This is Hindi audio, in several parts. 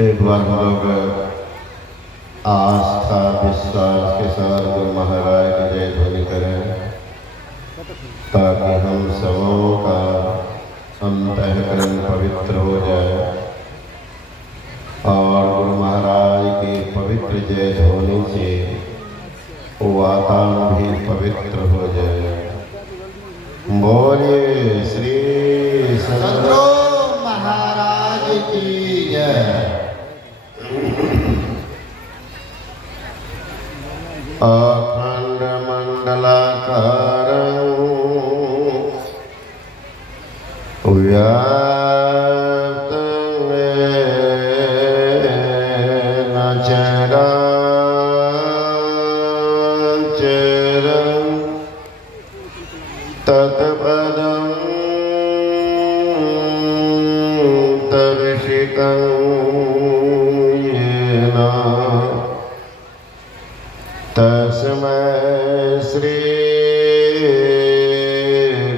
एक बार हम लोग आस्था विश्वास के साथ गुरु महाराज की जय ध्वनि करें, ताकि हम सबों का अंतःकरण पवित्र हो जाए और गुरु महाराज की पवित्र जय ध्वनि से वातावरण भी पवित्र हो जाए। बोलिए श्री सद्गुरु महाराज की जय। अखंड मंडलाकारं व्याप्तं येन चराचरं तत्पदं दर्शितं येन तस्मै श्री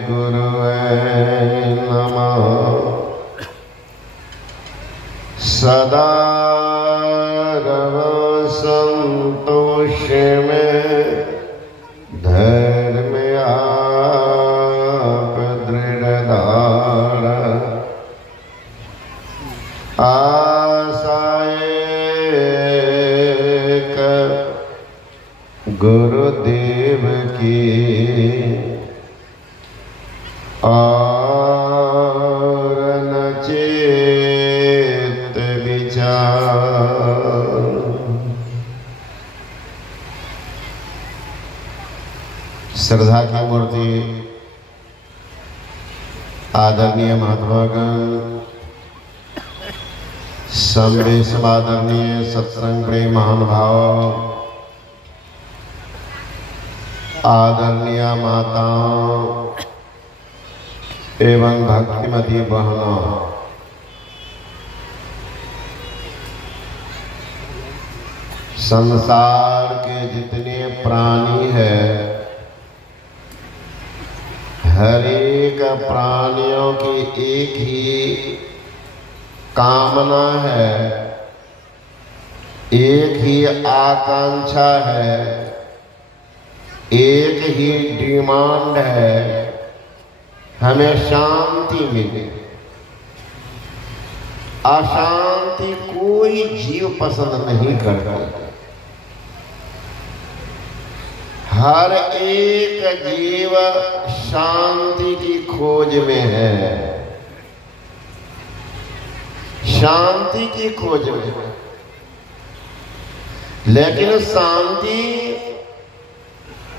गुरुवे नमः। सदा रहो संतोष में, धैर्य आप दृढ़ धारा, गुरुदेव की और नचेत विचार। श्रद्धा की मूर्ति आदरणीय महात्मागण, संवेश आदरणीय सत्संग प्रेम महानुभाव, आदरणीय माताओं एवं भक्तिमती बहनों, संसार के जितने प्राणी हैं, हर एक प्राणियों की एक ही कामना है, एक ही आकांक्षा है, एक ही डिमांड है, हमें शांति मिले। अशांति कोई जीव पसंद नहीं करता। हर एक जीव शांति की खोज में है, शांति की खोज में। लेकिन शांति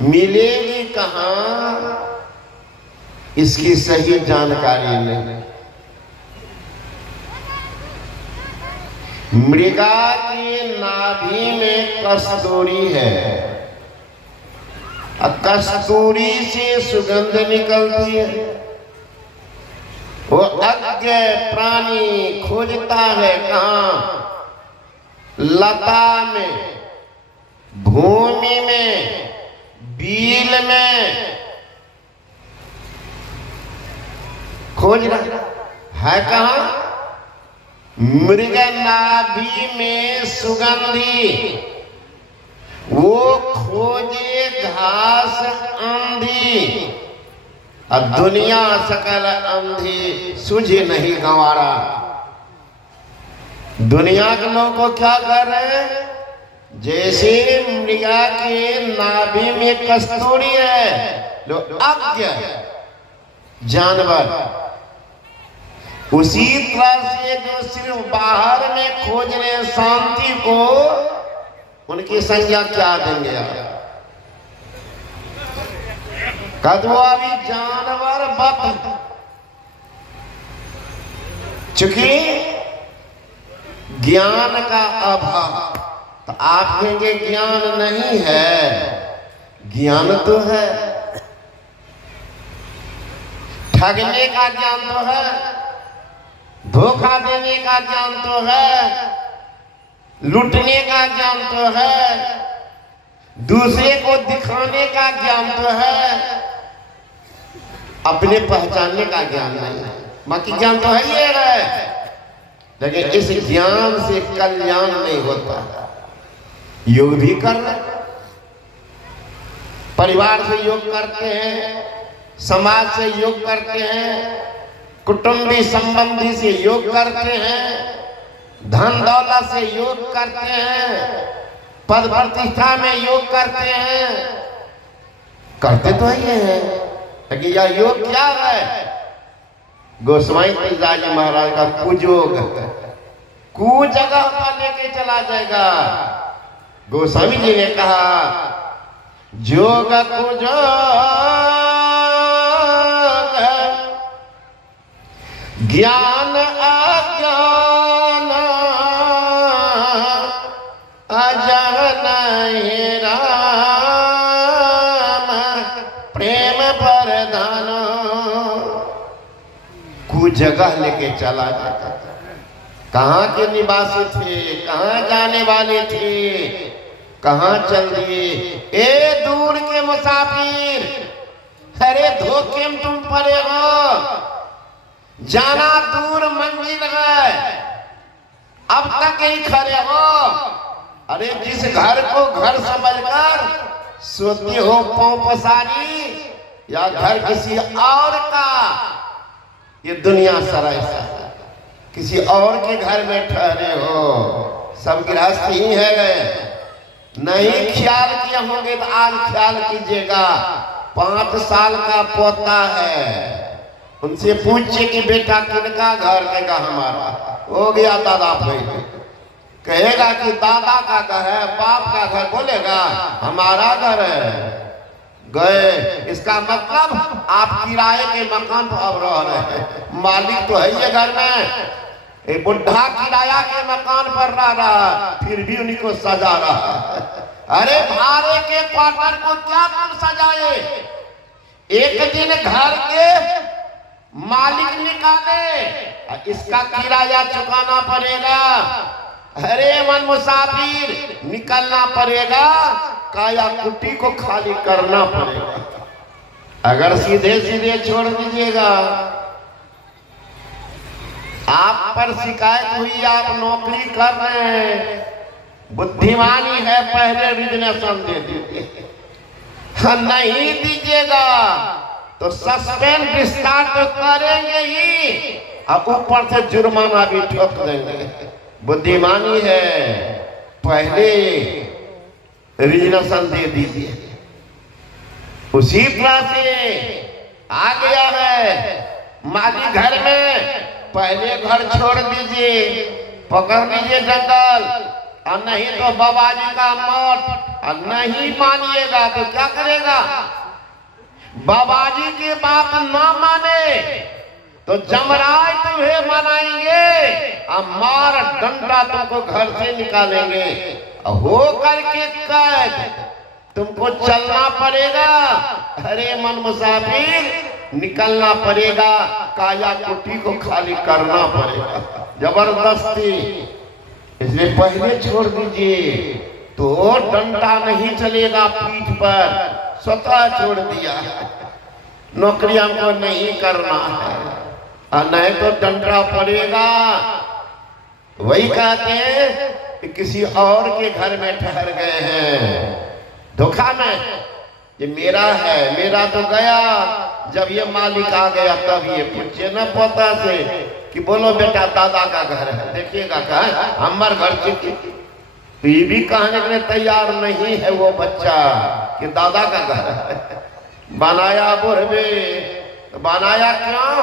मिलेगी कहाँ, इसकी सही जानकारी नहीं। मृगा की नाभि में कस्तूरी है, कस्तूरी से सुगंध निकलती है। वो अज्ञ प्राणी खोजता है कहाँ, लता में, भूमि में, बील में खोज रहा है। कहाँ? मृग नाभि में सुगंधी, वो खोजे घास अंधी, अब दुनिया सकल अंधी सूझे नहीं गंवारा। दुनिया के लोग को क्या कर रहे हैं? जैसे मृगा के नाभि में कस्तूरी है, जो अज्ञ जानवर, उसी तरह से जो सिर्फ बाहर में खोज रहे शांति को, उनकी संज्ञा क्या देंगे आप? कदवावी जानवर बत, चूंकि ज्ञान का अभाव, तो आप कहेंगे ज्ञान नहीं है। ज्ञान तो है, ठगने का ज्ञान तो है, धोखा देने का ज्ञान तो है, लूटने का ज्ञान तो है, दूसरे को दिखाने का ज्ञान तो है, अपने पहचानने का ज्ञान नहीं है। बाकी ज्ञान तो है ही है। लेकिन इस ज्ञान से कल्याण नहीं होता। योग भी कर रहे, परिवार से योग करते हैं, समाज से योग करते हैं, कुटुंबी संबंधी से योग करते हैं, धन दौलत से योग करते हैं, पद प्रतिष्ठा में योग करते हैं, करते तो ही हैं। लेकिन यह योग क्या है? गोस्वामी तुलसीदास जी महाराज का कुयोग, कु जगह पर लेके चला जाएगा। गोस्वामी जी ने कहा जोग कुयोग ज्ञान अज्ञान अजन राम प्रेम प्रधान। कुछ जगह लेके चला जाता। कहाँ के निवासी थे, कहाँ जाने वाले थे, कहाँ चल दिए? ए दूर के मुसाफिर, अरे धोखे में तुम पड़े हो, जाना दूर मंजिल है, अब तक यही खड़े हो। अरे जिस घर को घर समझकर सोती हो पांव पसारी, या घर किसी और का, ये दुनिया सराय सा, किसी और के घर में ठहरे हो। सब गृहस्थ ही है, नहीं ख्याल किए होंगे तो आज ख्याल कीजिएगा। 5 साल का पोता है, उनसे पूछिए कि बेटा किनका घर? कहेगा हमारा। हो गया दादा पे। कहेगा कि दादा का घर है, बाप का घर, बोलेगा हमारा घर है। गए, इसका मतलब आप किराए के मकान पर अब रह रहे हैं, मालिक तो है ये घर में। एक बुढ़ा किराया के मकान पर रह रहा, फिर भी उन्हीं को सजा रहा। अरे भाड़े के क्वार्टर को क्या तुम सजाए? एक दिन घर के मालिक निकाले, इसका किराया चुकाना पड़ेगा। अरे मन मुसाफिर, निकलना पड़ेगा, काया कुटी को खाली करना पड़ेगा। अगर सीधे सीधे छोड़ दीजिएगा, आप पर शिकायत हुई, आप नौकरी कर रहे हैं, बुद्धिमानी है पहले रिजनेशन दे दीजिए। नहीं दीजिएगा तो सस्पेंड विस्तार तो करेंगे ही, अब ऊपर से जुर्माना भी ठोक देंगे। बुद्धिमानी है, पहले रिजनेशन दे दीजिए। उसी तरह से आ गया है माली घर में, पहले घर छोड़ दीजिए, पकड़ लीजिए जंगल, और नहीं तो बाबा जी का मठ। और नहीं मानिएगा तो क्या करेगा? बाबा जी की बात ना माने तो जमराज तुम्हें मनाएंगे, और मार डंडा तुमको घर से निकालेंगे। हो करके कैद तुमको चलना पड़ेगा। अरे मन मुसाफिर, निकलना पड़ेगा, काया कुटी को खाली करना पड़ेगा जबरदस्ती। इसलिए पहले छोड़ दीजिए, तो डंडा नहीं चलेगा पीठ पर, स्वतः छोड़ दिया। नौकरी हमको नहीं करना है, और नहीं तो डंडा पड़ेगा। वही कहते हैं कि किसी और के घर में ठहर गए हैं धोखा में, ये मेरा है, मेरा तो गया। जब ये मालिक आ गया तब ये पूछे न पोता से कि बोलो बेटा दादा का घर है, देखिएगा कहा हमार घर चुकी। तो ये भी कहने के लिए तैयार नहीं है वो बच्चा कि दादा का घर है। बनाया बुढ़वे, तो बनाया क्यों?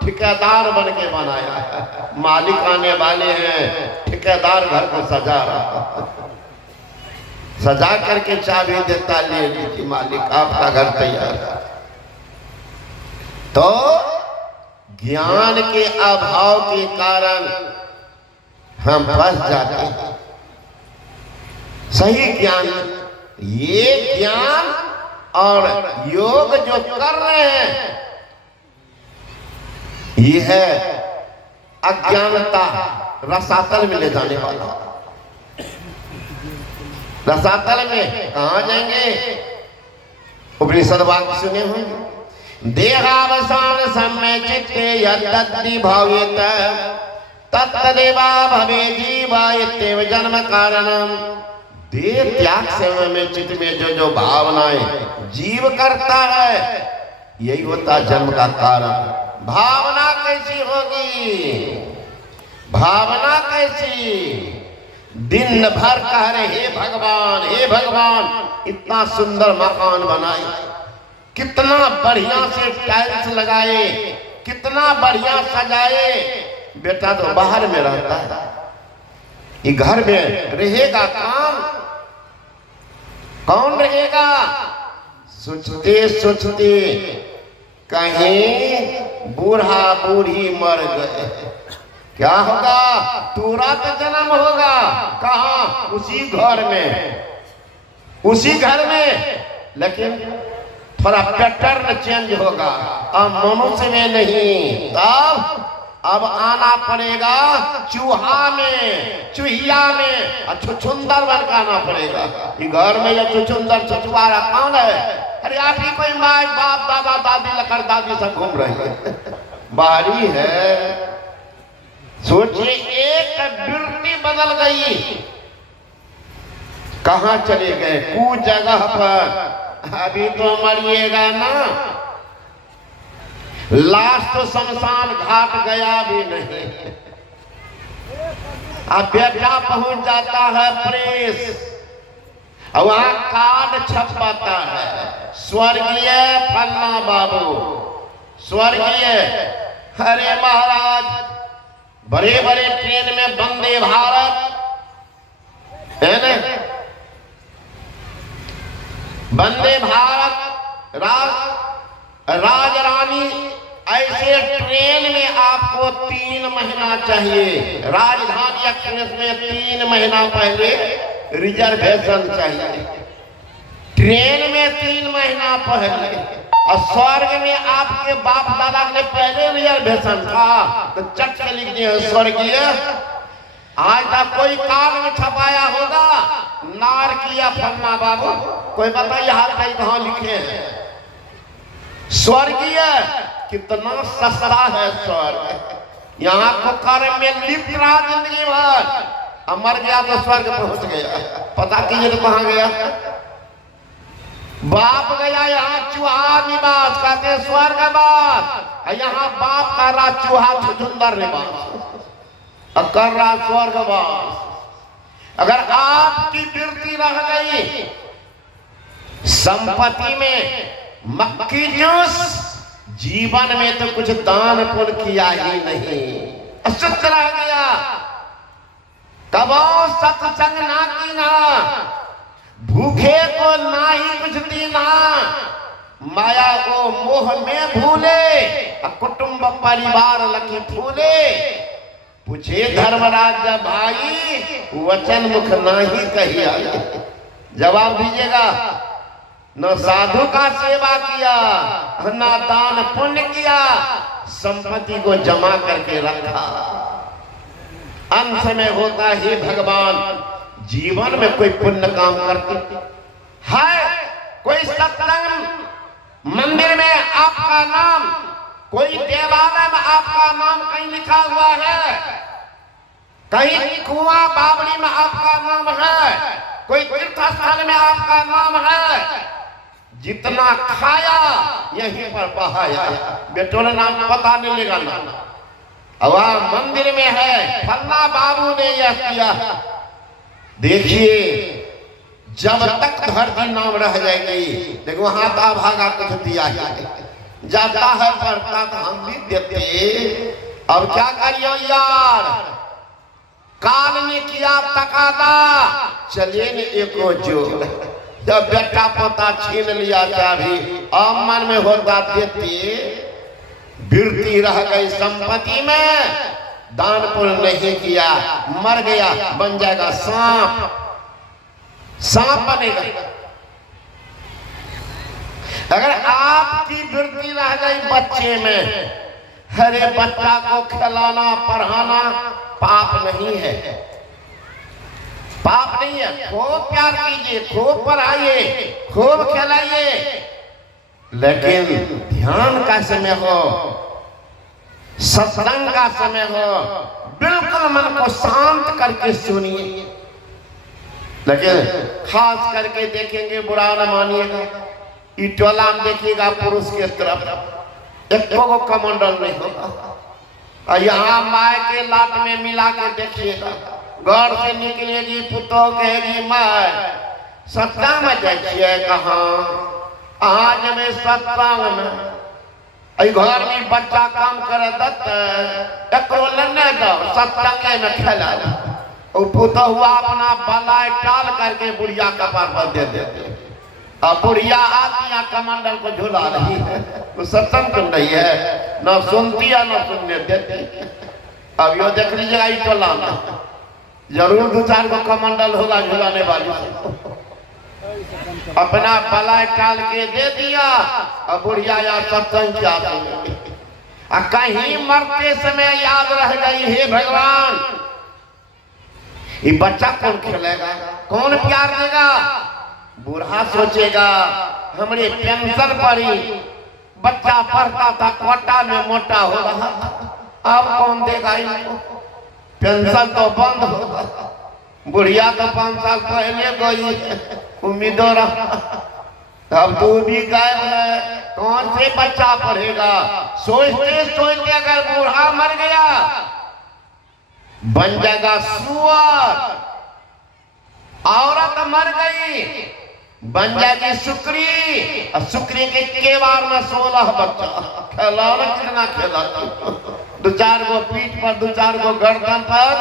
ठेकेदार बन के बनाया। मालिक आने वाले हैं, ठेकेदार घर को सजा रहा, सजा करके चाबी देता, ले लीजिए मालिक आपका घर तैयार है। तो ज्ञान के अभाव के कारण हम फंस जाते हैं। सही ज्ञान, ये ज्ञान और योग जो कर रहे हैं, ये है अज्ञानता रसातल में ले जाने वाला। रसातल में कहाँ जाएंगे? उपनिषद वाक्य सुने होंगे, देहावसान समय चित्ते यद्दि भावेत तत्तदेवा भवे जीवा इत्येव जन्म कारणम। देह त्याग समय में चित्त में जो जो भावनाएं जीव करता है यही होता जन्म का कारण। भावना कैसी होगी, भावना कैसी? दिन भर कह रहे हे भगवान, हे भगवान, इतना सुंदर मकान बनाए, कितना बढ़िया से टाइल्स लगाए, कितना बढ़िया सजाए। बेटा तो बाहर में रहता है, ये घर में रहेगा कौन रहेगा? सोचते सोचते कहीं बूढ़ा बूढ़ी मर गए, क्या होगा? दूसरा तो जन्म होगा कहाँ? उसी घर में, उसी घर में, लेकिन थोड़ा पैटर्न चेंज होगा। अब मनुष्य में नहीं, तब अब आना पड़ेगा चूहा में, चूहिया में, और छुछुंदर बन के आना पड़ेगा। ये घर में ये छुछुंदर छुछुआरा कौन है? अरे आप ही कोई माँ बाप दादा दादी लकर दादी सब घूम रहे हैं, बाहरी है। सोचिए एक वृत्ति बदल गई, कहाँ चले गए? कुछ जगह पर अभी तो मरिएगा ना, लास्ट तो शमशान घाट गया भी नहीं। अब बेटा पहुंच जाता है प्रेस, और वहां कार्ड छपवाता है, स्वर्गीय फलना बाबू, स्वर्गीय। अरे महाराज, बड़े बड़े ट्रेन में वंदे भारत है ना, वंदे भारत, राज रानी, ऐसे ट्रेन में आपको 3 महीना चाहिए। राजधानी एक्सप्रेस में 3 महीना पहले रिजर्वेशन चाहिए, ट्रेन में 3 महीना पहले, और स्वर्ग में आपके बाप दादा ने पहले रिजर्वेशन था, तो चट से लिख दिए स्वर्गीय। आज तक कोई कार्ड में छपाया होगा नारकिया फलना बाबू, कोई बताइए हाल कहीं कहाँ लिखे हैं? स्वर्गीय कितना सस्ता है स्वर्ग। यहाँ को कर्म में लिप्त रहा जिंदगी भर, मर गया तो स्वर्ग पहुंच गया। पता कीजिए तो कहाँ गया? बाप गया यहाँ चूहा निवास, कहते स्वर्गवास, यहाँ बाप कर रहा चूहा छुछुंदर निवास, और कर रहा स्वर्गवास। अगर आपकी वृत्ति रह गई संपत्ति में मक्खी जूस, जीवन में तो कुछ दान पुण्य किया ही नहीं, अशुद्ध रह गया। कबो सत्संग ना कीना, भूखे को ना ही कुछ दीना, माया को मोह में भूले, कुटुंब परिवार लखी फूले। पूछे धर्मराज भाई, वचन मुख नाही कहिया, जवाब दीजिएगा। न साधु का सेवा किया, न दान पुण्य किया, संपत्ति को जमा करके रखा। अंत में होता ही भगवान, जीवन में कोई पुण्य काम करते है, कोई सत्संग मंदिर में आपका नाम, कोई देवालय में आपका नाम कहीं लिखा हुआ है, कहीं कुआं बावड़ी में आपका नाम है, कोई तीर्थ स्थल में आपका नाम है, जितना खाया यहीं पर बहाया। बेटों ने नाम पता नहीं लगा ना, अब मंदिर में है फलना बाबू ने यह किया। देखिए जब तक धरती नाम रह जाएगी, देखो वहां तो भागा कुछ दिया है, जाता है पढ़ता तो हम भी देते। अब क्या करियो यार, काल ने किया तकादा, चलिए न एको जोड़, जब बेटा पोता छीन लिया चाबी, अब मन में होता देते, वृत्ति रह गई संपत्ति में, दान पुण्य नहीं किया, मर गया, बन जाएगा सांप, सांप बनेगा। अगर आपकी वृत्ति रह गई बच्चे में, अरे बच्चा को खिलाना पढ़ाना पाप नहीं है, पाप नहीं है। खूब प्यार कीजिए, खूब पढ़ाइए, खूब खिलाइए, लेकिन ध्यान का समय हो, सत्संग का समय हो, बिल्कुल मन को शांत करके सुनिए। लेकिन खास करके देखेंगे, बुरा न मानिएगा, ई टोला में देखिएगा पुरुष के तरफ एक को कमंडल नहीं होगा। और यहाँ माय के लाट में मिला के देखिएगा, घर से निकलेगी पुतो कहेगी माय सत्संग में जाइए कहाँ, आज में सत्संग में घर में बच्चा काम करे दत्त लेने जाओ सत्संग में खेला। पुतो हुआ अपना बलाई टाल करके बुढ़िया कपार पर दे देते। अब बुढ़िया आदमी कमंडल को झुला रही है, वो सत्संग सुन रही है, न सुनती है न सुनने देती। अब यो देख लीजिएगा ई टोला में जरूर 2-4 को कमंडल होगा झुलाने वाली से। अपना बलाई टाल के दे दिया और बुढ़िया यार सत्संग क्या कहीं मरते समय याद रह गई, हे भगवान ये बच्चा कौन खेलेगा, कौन प्यार देगा। बूढ़ा सोचेगा हमरे पेंशन पर ही बच्चा पढ़ता था, कोटा में मोटा हो रहा था, अब कौन देगा इनको, पेंशन तो बंद होगा। बुढ़िया तो 5 साल पहले गई, उम्मीदों रहा, अब तू भी गायब है, कौन से बच्चा पढ़ेगा। सोचते सोचते अगर बूढ़ा मर गया बन जाएगा सुअर, औरत मर गई बन जाएगी सुकरी, और सुकरी के केवार में 16 बच्चा। खिलौना कितना खिलाती, 2-4 को पीठ पर, 2-4 को गर्दन पर,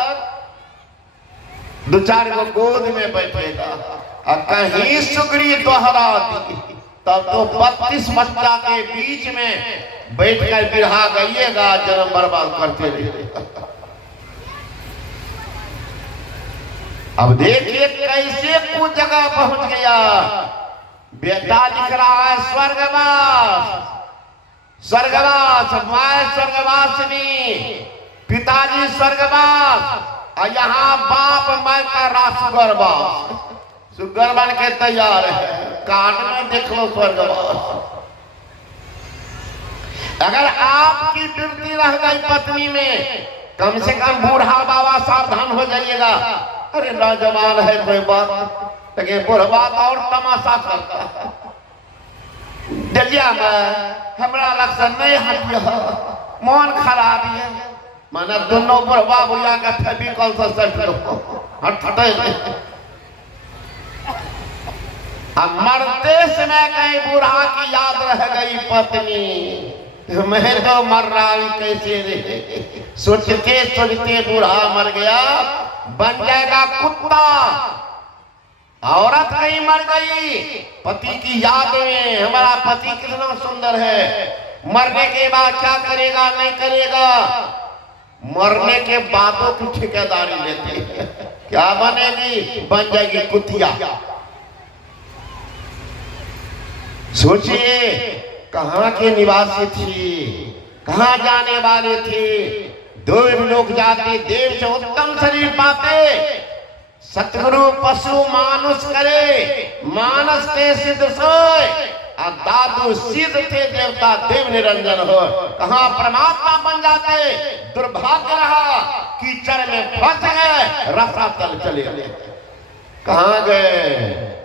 2-4 को गोद में बैठेगा। और कहीं सुकरी दोहरा दी तब तो 32 बच्चा के बीच में बैठकर बिरहा गईएगा, जन्म बर्बाद करते रहिएगा। अब देखिए कैसे कुछ जगह पहुंच गया। बेटा लिख रहा है स्वर्गवास, स्वर्गवास, माय स्वर्गवासिनी, पिताजी स्वर्गवास, और यहाँ बाप माय का रासुगरवास, सुगर बन के तैयार है, काट में देख लो स्वर्गवास। अगर आपकी वृत्ति रह गई पत्नी में, कम से कम बूढ़ा बाबा सावधान हो जाइएगा। अरे नौजवान है कोई बात, लेकिन बुढ़वा और तमाशा करता है। हमारा लक्षण नहीं हटिया, मन खराब है, माना दोनों बुढ़वा बुढ़िया का फेविकॉल से सट हट। अब मरते समय कहीं बूढ़ा की याद रह गई पत्नी, मैं तो मर रहा हूं कैसे रे। सोचते सोचते बूढ़ा मर गया, बन जाएगा कुत्ता। औरत कहीं मर गई पति की याद में, हमारा पति कितना सुंदर है, मरने के बाद क्या करेगा नहीं करेगा। मरने के बातों की ठेकेदारी लेते हैं, क्या बनेगी, बन जाएगी कुतिया। सोचिए कहां के निवासी थी, कहां जाने वाले थे। देव लोग जाते, देव से उत्तम शरीर पाते, सतगुरु पशु मानुष करे, मानस ते सिद्ध सोए, और दादू सिद्ध थे देवता देव निरंजन हो। कहां परमात्मा बन जाते, दुर्भाग्य रहा, कीचड़ में फंस गए, रसातल चले गए। कहां गए,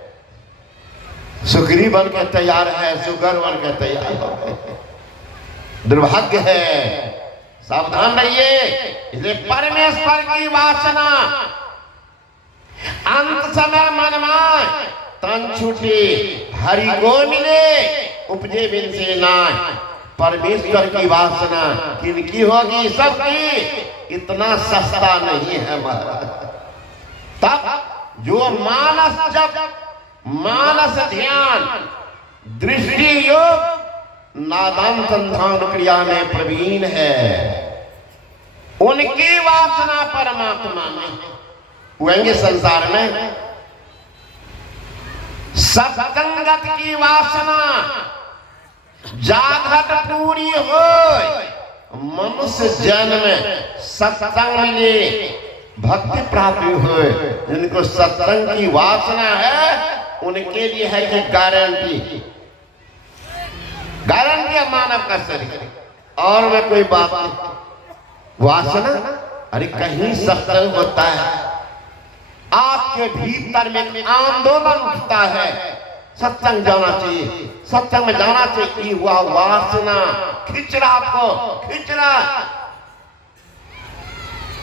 सुग्री बन के तैयार है, सुगर बन के तैयार हो गए। दुर्भाग्य है, सावधान रहिए। इसलिए परमेश्वर की वासना अंत समय मन में तन छूटे, हरि को मिले उपजे बिन से नाय। परमेश्वर की वासना किनकी होगी, सबकी, इतना सस्ता नहीं है महाराज। तब जो मानस, जब मानस ध्यान दृष्टि योग नादान संधान क्रिया में प्रवीण है, उनकी वासना परमात्मा में होंगे। संसार में सत्संगत की वासना जागृत पूरी हो, मनुष्य जन्म में सत्संग मिले, भक्ति प्राप्ति हो। जिनको सत्संग की वासना है उनके लिए है कि गारंटी, गारंटी है मानव का शरीर। और मैं कोई बात नहीं, वासना अरे कहीं सत्संग होता है, आपके भीतर में एक आंदोलन उठता है, सत्संग जाना चाहिए, सत्संग में जाना चाहिए, हुआ वासना खींच रहा, आपको खींच रहा।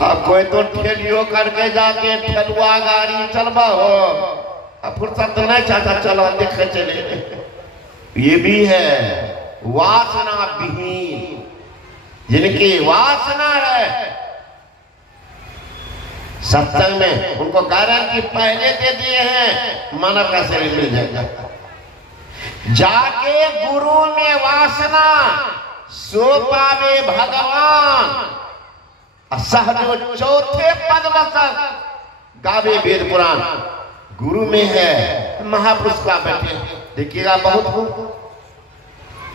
अब कोई तो ठेलियो करके जाके ठेलुआ गाड़ी चलवा हो, अब फुर्सत नहीं चाचा, चलो देखे चले। ये भी है वासना विहीन, जिनकी वासना है सत्संग में उनको गारंटी पहले दे दिए हैं, मानव का शरीर मिल जाएगा। जाके गुरु में वासना सो पावे भगवान, सहजो चौथे पद वसत गावे वेद पुराण। गुरु में है, महापुरुष का बैठे देखिएगा, बहुत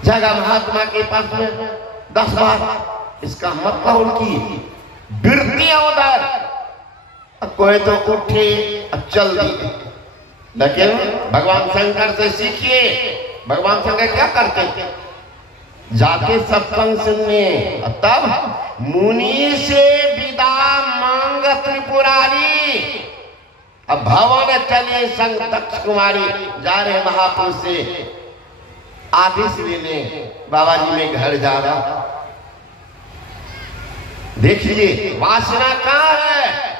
जगह महात्मा के पास में 10 बार, इसका मतलब उनकी वृत्तियां उधर। कोई तो उठे चल दी, लेकिन भगवान शंकर से सीखिए। भगवान शंकर क्या करते थे? जाके सत्संग सुनने, तब मुनि से विदा मांग त्रिपुरारी। अब भवन चले संग दक्ष कुमारी, जा रहे महापुरुष से आदेश लेने, बाबा जी में घर जा रहा। देखिए वासना कहाँ है?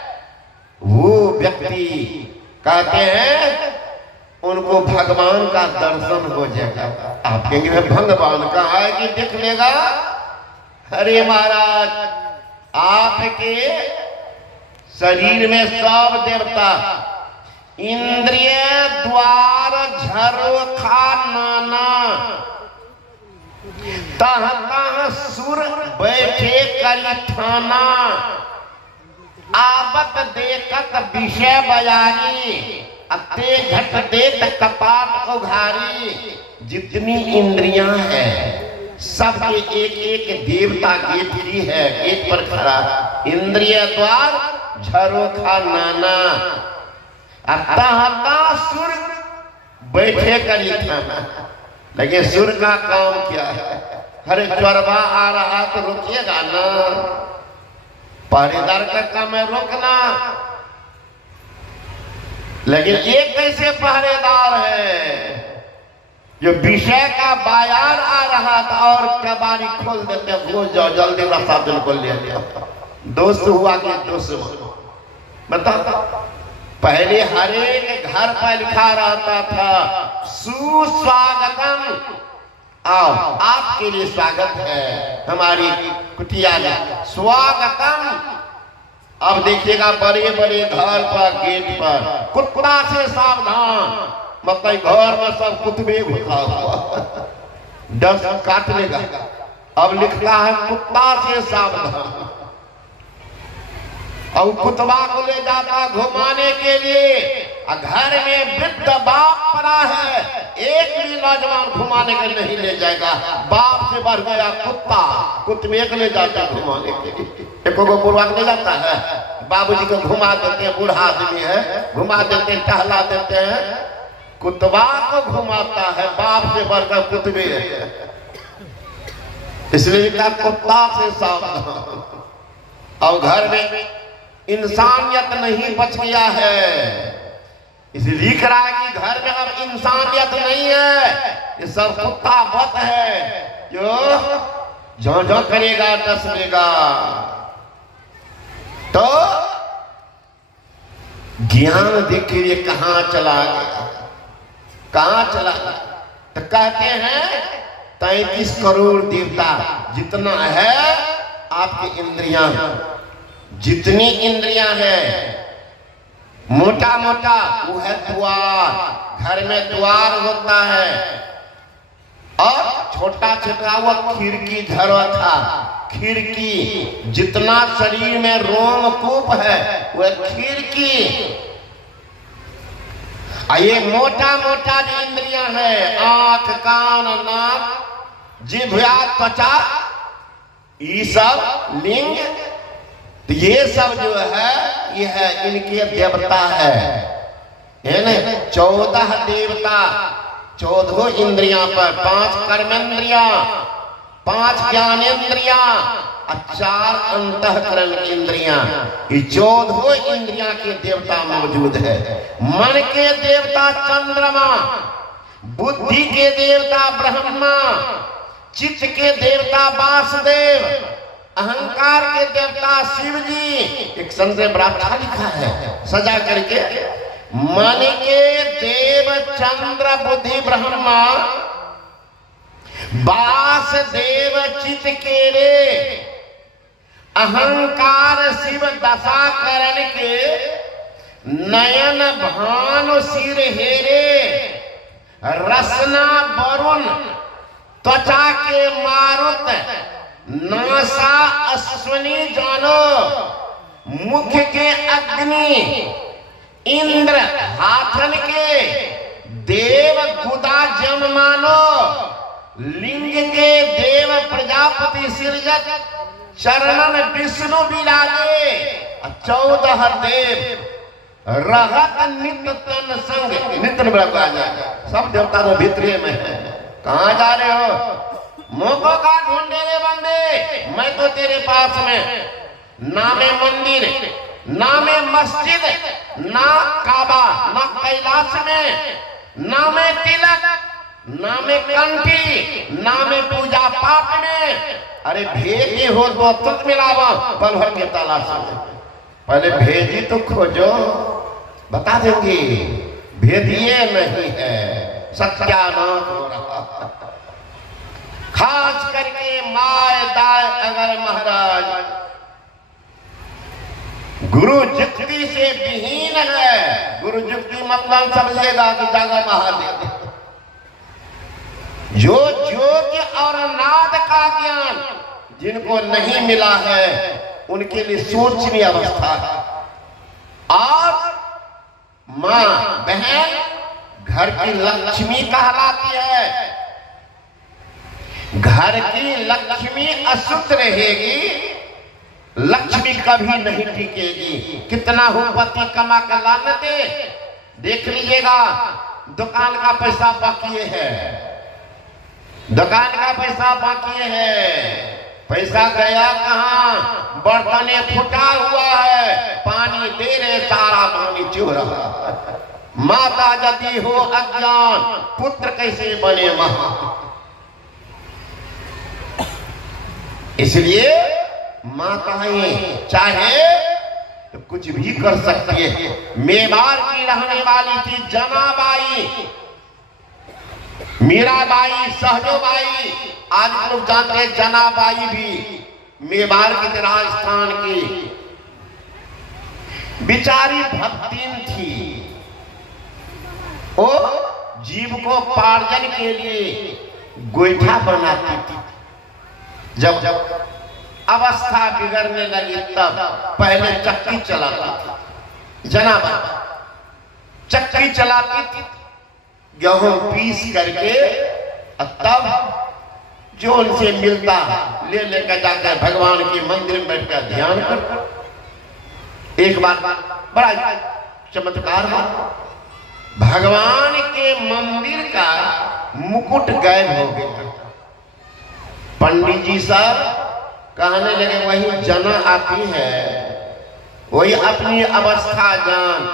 वो व्यक्ति कहते हैं उनको भगवान का दर्शन हो जाएगा। आप कहेंगे भगवान कहाँ है कि देख लेगा? अरे महाराज, आपके शरीर में सब देवता, इंद्रिय द्वार झरोखा नाना, तह तह सुर बैठे कलिठाना, आवत देखत विषय बयानी, अते घट देख कपाट उघारी। जितनी इंद्रियां हैं सबके एक एक देवता गेटरी है, गेट पर खड़ा। इंद्रिय द्वार झरोखा नाना, अतः सुर बैठे कलिठाना। लेकिन सुर का काम क्या है? अरे चोरवा आ रहा तो रुकिएगा ना, पहरेदार का काम है रोकना। लेकिन एक कैसे पहरेदार है जो विषय का बाजार आ रहा था और कबाड़ी खोल देते, घुस जाओ जल्दी, रास्ता बिल्कुल ले लिया। दोस्त हुआ कि दुश्मन? बताओ, पहले हर एक घर पर लिखा रहता था सुस्वागतम, आओ आपके लिए स्वागत है हमारी कुटिया में, स्वागतम। अब देखिएगा बड़े बड़े घर पर गेट पर कुत्ता से सावधान, मतलब घर में सब कुत्ते घुसा हुआ, डस काट लेगा। अब लिखता है कुत्ता से सावधान। और कुतबा को ले जाता घुमाने के लिए, घर में वृद्ध बाप पड़ा है, एक भी नौजवान घुमाने के नहीं ले जाएगा। बाप से बढ़ गया कुत्ता, कुत्ते को ले जाता घुमाने के लिए। एक को बुढ़वा ले जाता है, बाबूजी को घुमा देते हैं, बूढ़ा आदमी है, घुमा देते हैं, टहला देते हैं। कुतबा को घुमाता है, बाप से बढ़कर कुत्ते है। इसलिए कुत्ता से सावधान। और घर में इंसानियत नहीं बच गया है, इसलिए लिख रहा है कि घर में अब इंसानियत नहीं है, ये सब कुत्ता बत है जो जो करेगा डस लेगा। तो ज्ञान देखिए कहां चला गया, कहां चला गया। तो कहते हैं 33 करोड़ देवता जितना है आपकी इंद्रियां, जितनी इंद्रियां हैं, मोटा मोटा वो है द्वार। घर में द्वार होता है, और छोटा छोटा वो खिड़की झरोखा, खिड़की। जितना शरीर में रोमकूप है वह खिड़की। ये मोटा मोटा जो इंद्रियां हैं, आंख कान नाक जिह्वा त्वचा, ये सब लिंग, तो ये सब जो है ये है इनके देवता है ना। 14 देवता, 14 इंद्रियां पर, 5 कर्मेंद्रियां, 5 ज्ञानेंद्रियां, और 4 अंतःकरण इंद्रियां, ये 14 इंद्रियां के देवता मौजूद है। मन के देवता चंद्रमा, बुद्धि के देवता ब्रह्मा, चित्त के देवता वासुदेव, अहंकार के देवता शिव जी। एक संत ने बड़ा अच्छा लिखा है सजा करके, मन के देव चंद्र बुद्धि ब्रह्मा, वासुदेव चित्त के रे, अहंकार शिव दशा करण के, नयन भानु सिर हेरे, रसना वरुण त्वचा के मारुत, नासा अश्विनी जानो, मुख के अग्नि, इंद्र हाथन के, देव गुदा जम मानो, लिंग के देव प्रजापति सृजत, चरणन विष्णु विराजे, 14 देव रहत नित्य तन संग। नित्य बड़ा सब देवता तो भीतरे में है। कहाँ जा रहे हो? मोको का ढूंढे रे बंदे, मैं तो तेरे पास में। नामे मंदिर, नामे मस्जिद, ना काबा, ना कैलाश में, नामे तिलक, नामे कंठी, नामे पूजा पाठ में। अरे भेजी हो तो तुत मिलावा पल भर के तलाश में। पहले भेजी तो खोजो, बता देंगे। भेदिए नहीं है, सत्यानाश हो रहा। खास करके माय दाय अगर महाराज गुरु जुक्ति से विहीन है, गुरु जुक्ति मतलब समझेगा कि जागा महादेव। जो ज्योति और नाद का ज्ञान जिनको नहीं मिला है उनके लिए सोचनीय अवस्था है। और मां बहन घर की लक्ष्मी कहलाती है। घर की लक्ष्मी अशुद्ध रहेगी, लक्ष्मी कभी नहीं टिकेगी। कितना हो पति कमा कर लाने दे, देख लीजिएगा दुकान का पैसा बाकी है, दुकान का पैसा बाकी है। पैसा गया कहाँ? बर्तने फुटा हुआ है, पानी दे रहे, सारा पानी चू रहा। माता यदि हो अज्ञान, पुत्र कैसे बने महा। इसलिए माताएं चाहे तो कुछ भी कर सकती है। मेवाड़ की रहने वाली थी जनाबाई, मीराबाई, सहजोबाई। आज लोग जानते हैं जनाबाई भी मेवाड़ की राजस्थान की बिचारी भक्तिन थी। वो जीव को पार्जन के लिए गोईठा बनाती थी। जब अवस्था बिगड़ने लगी तब पहले चक्की चलाती थी। जनाबाई चक्की चलाती थी, गेहूं पीस करके, तब जो उनसे मिलता ले लेकर जाकर भगवान के मंदिर में बैठकर ध्यान कर। एक बार बड़ा चमत्कार हुआ, भगवान के मंदिर का मुकुट गायब हो गया। पंडित जी साहब कहने लगे वही जना आती है, वही अपनी अवस्था जान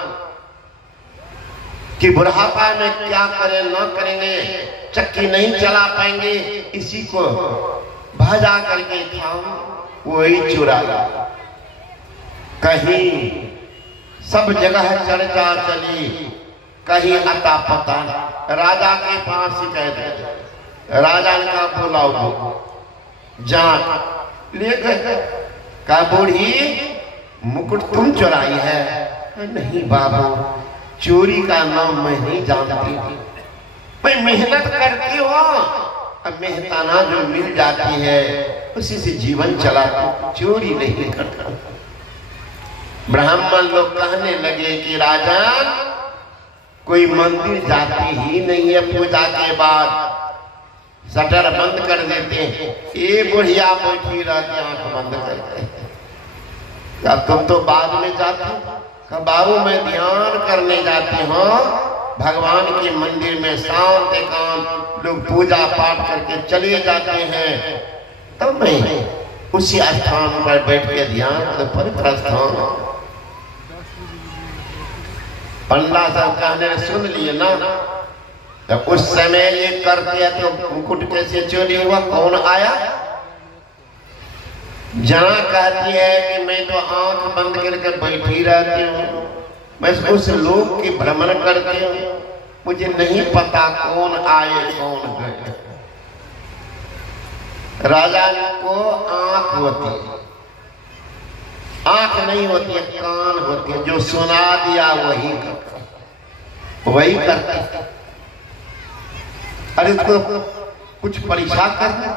कि बुढ़ापा में क्या करें न करेंगे, चक्की नहीं चला पाएंगे, इसी को भजा करके थाम वही चुरा। कहीं सब जगह चर्चा चली, कहीं अता पता। राजा के पास ही कहते, राजा ने कहा बुलाओ, जान ले गए। कहा बूढ़ी मुकुट तुम चुराई है? नहीं बाबू, चोरी का नाम मैं नहीं जानती, मैं मेहनत करती हूँ, अब मेहनताना जो मिल जाती है उसी से जीवन चलाती, चोरी नहीं करता। ब्राह्मण लोग कहने लगे कि राजन कोई मंदिर जाती ही नहीं है, पूजा के बाद शटर बंद कर देते हैं। ये बुढ़िया बैठी रहती आंख बंद करके, अब तुम तो बाद में जाती। बाबू मैं ध्यान करने जाती हूँ भगवान के मंदिर में, शांत एकांत लोग पूजा पाठ करके चले जाते हैं, तब मैं उसी स्थान पर बैठ के ध्यान पवित्र स्थान। पंडा साहब कहने सुन लिए ना, तो उस समय ये करते तो मुकुट कैसे चोरी हुआ, कौन आया? जना कहती है कि मैं तो आंख बंद करके बैठी रहती हूँ, मैं उस लोक की भ्रमण करती हूँ, मुझे नहीं पता कौन आए कौन गए। राजा को आंख होती है, आंख नहीं होती है, कान होती है, जो सुना दिया वही करता, वही करता। अरे इसको कुछ परीक्षा करना,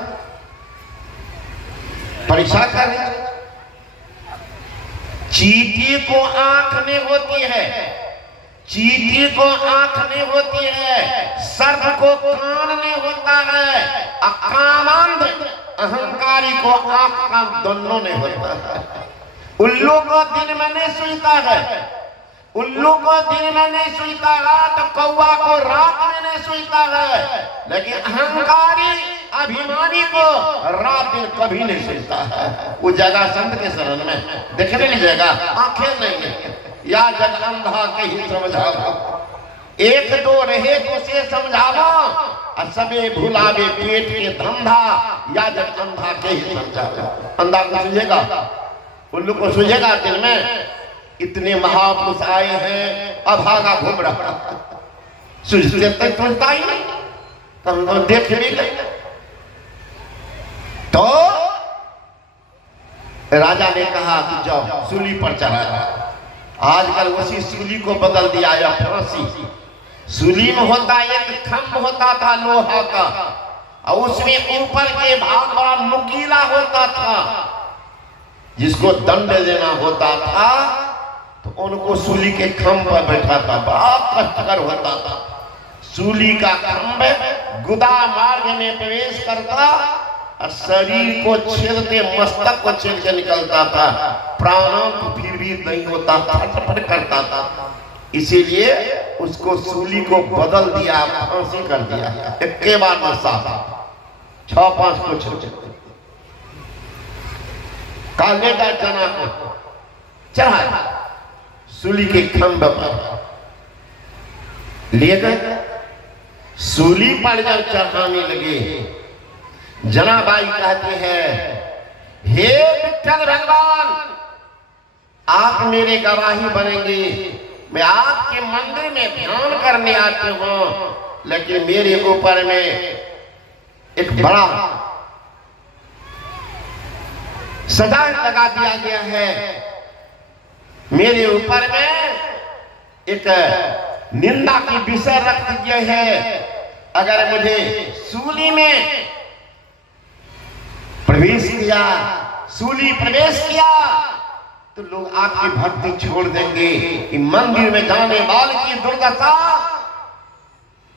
परीक्षा करना। चींटी को आंख नहीं होती है, चींटी को आंख नहीं होती है, सर्प को कान नहीं होता है, अकामंद अहंकारी को आंख कान दोनों नहीं होता है। उल्लू को दिन में नहीं सुनता है, उल्लू को दिन में नहीं सुनता है, तो कौवा को रात में नहीं सुनता है, लेकिन अहंकारी अभिमानी को रात दिन कभी नहीं सुनता है। वो जगह संत के शरण में देखने लीजिएगा, आंखें नहीं है, या जग अंधा के ही समझावा, एक दो रहे तो से समझावा, और सबे भुलावे पेट के धंधा, या जग अंधा के ही समझावा। अंधा को सुझेगा, उल्लू को सुझेगा दिल में, इतने महापुरुष आए हैं, अभागा घूम रहा, सुझते तक सुनता ही नहीं, तब तो देख भी नहीं। तो राजा ने कहा कि जाओ सूली पर चढ़ा। आजकल उसी सूली को बदल दिया या फांसी। सूली में होता एक खंभ होता था लोहा का, और उसमें ऊपर के भाग बड़ा नुकीला होता था, जिसको दंड देना होता था तो उनको सूली के खंभ पर बैठाता, बड़ा कष्टकर होता था। सूली का खंभ गुदा मार्ग में प्रवेश करता और शरीर को छेदते मस्तक को छेद के निकलता था, प्राणों को फिर भी नहीं होता था, छटपट करता था। इसीलिए उसको सूली को बदल दिया, फांसी कर दिया, एक के बाद में साफ 6-5 को छोटे कालेगा जना को चढ़ा सूली के खंभ पर ले गए। सूली पर जब चढ़ाने लगे, जनाबाई कहती है, हे विठ्ठल भगवान, आप मेरे गवाही बनेंगे, मैं आपके मंदिर में ध्यान करने आती हूँ, लेकिन मेरे ऊपर में एक बड़ा सजा लगा दिया गया है, मेरे ऊपर में एक निंदा की विषय रख दिया है। अगर मुझे सूली में प्रवेश किया, सूली प्रवेश किया, तो लोग आपकी भक्ति छोड़ देंगे। कि मंदिर में जाने वाले की दुर्दशा,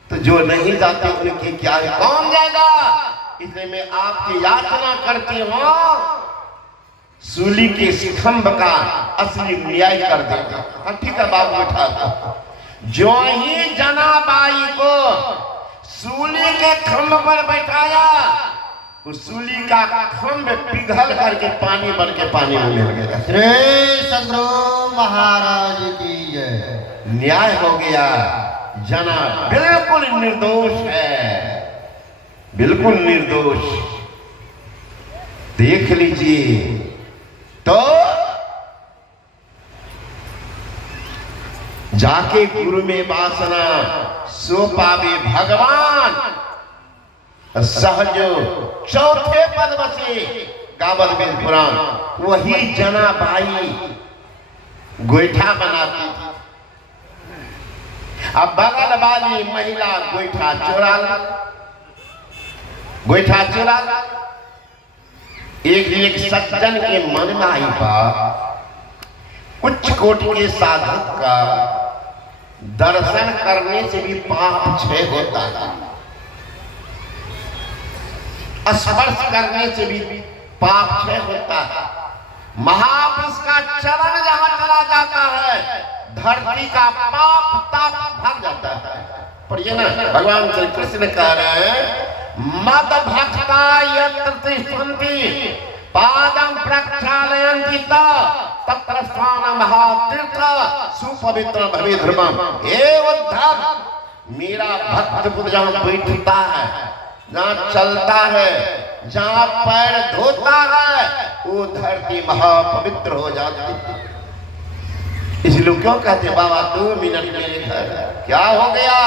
तो जो नहीं जाते उनकी क्या है, कौन जाएगा? इसलिए मैं आपकी याचना करती हूँ, सूली के खंभ का असली न्याय कर देगा। ठीक है बाबू, बैठा था। जो ही जनाबाई को सूली के खंभ पर बैठाया, उस सूली का खंभ पिघल करके पानी बन के पानी में मिल गया। श्री सदगुरु महाराज की जय। न्याय हो गया, जना बिल्कुल निर्दोष है, बिल्कुल निर्दोष। देख लीजिए, तो जाके गुरु में वासना सो पावे भगवान, सहज चौथे पद बसे गावत वेद पुराण। वही जनाबाई गोईठा बनाती थी, अब बगल वाली महिला गोईठा चोरा ला, गोईठा चोरा ला। एक दिन एक सज्जन के मन में आई बात, उच्च कोटि के साधक का दर्शन करने से भी पाप क्षय होता है, स्पर्श करने से भी पाप क्षय होता है। महापुरुष का चरण जहां चला जाता है, धरती का पाप ताप भाग जाता है। पर ये ना भगवान श्री कृष्ण कह रहे हैं, मद भक्ता यत्र तिष्ठन्ति पादम प्रक्षालयन्ति तत्र स्थान महातीर्थ सुपवित्र भवे ध्रुवम। हे उद्धव, मेरा भक्त पुरुष जहाँ बैठता है, जहाँ चलता है, जहाँ पैर धोता है, वो धरती महापवित्र हो जाती है। इसलिए क्यों कहते बाबा 2 मिनट मेरे घर, क्या हो गया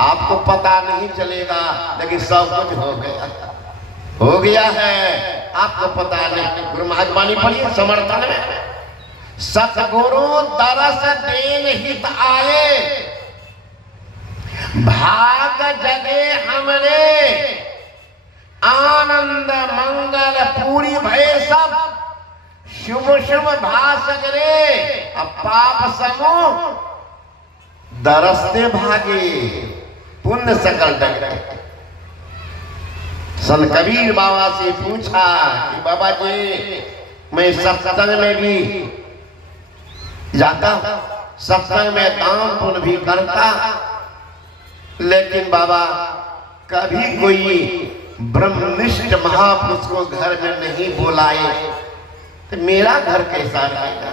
आपको पता नहीं चलेगा, लेकिन सब कुछ हो गया है, आपको पता नहीं। गुरु महाराज वाणी पढ़िए समर्थन में, सतगुरु दरस देन हित आए, भाग जगे हमरे, आनंद मंगल पूरी भय सब, शुभ शुभ भासगरे, अब पाप समूह दरसते भागे, पुण्य सकल डगे। संत कबीर बाबा से पूछा कि बाबा जी मैं सत्संग में भी जाता, सत्संग में दान पुण्य भी करता, लेकिन बाबा कभी कोई ब्रह्मनिष्ठ महापुरुष को घर में नहीं बुलाए तो मेरा घर कैसा रहेगा।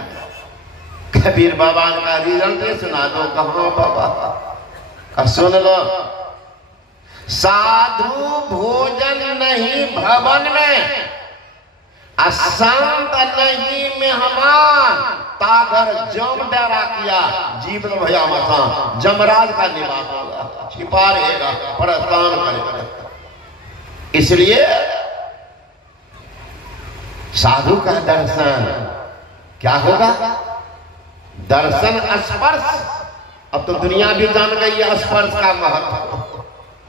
कबीर बाबा का रिजल्ट सुना दो। कहो बाबा, सुन लो, साधु भोजन नहीं भवन में, असंत नहीं मेहमान, तागर जम डरा किया जीवन भया मथा, जमराज का निवास होगा, छिपा रहेगा, परेशान करेगा। इसलिए साधु का दर्शन क्या होगा? दर्शन स्पर्श। अब तो दुनिया भी जान गई है स्पर्श का महत्व।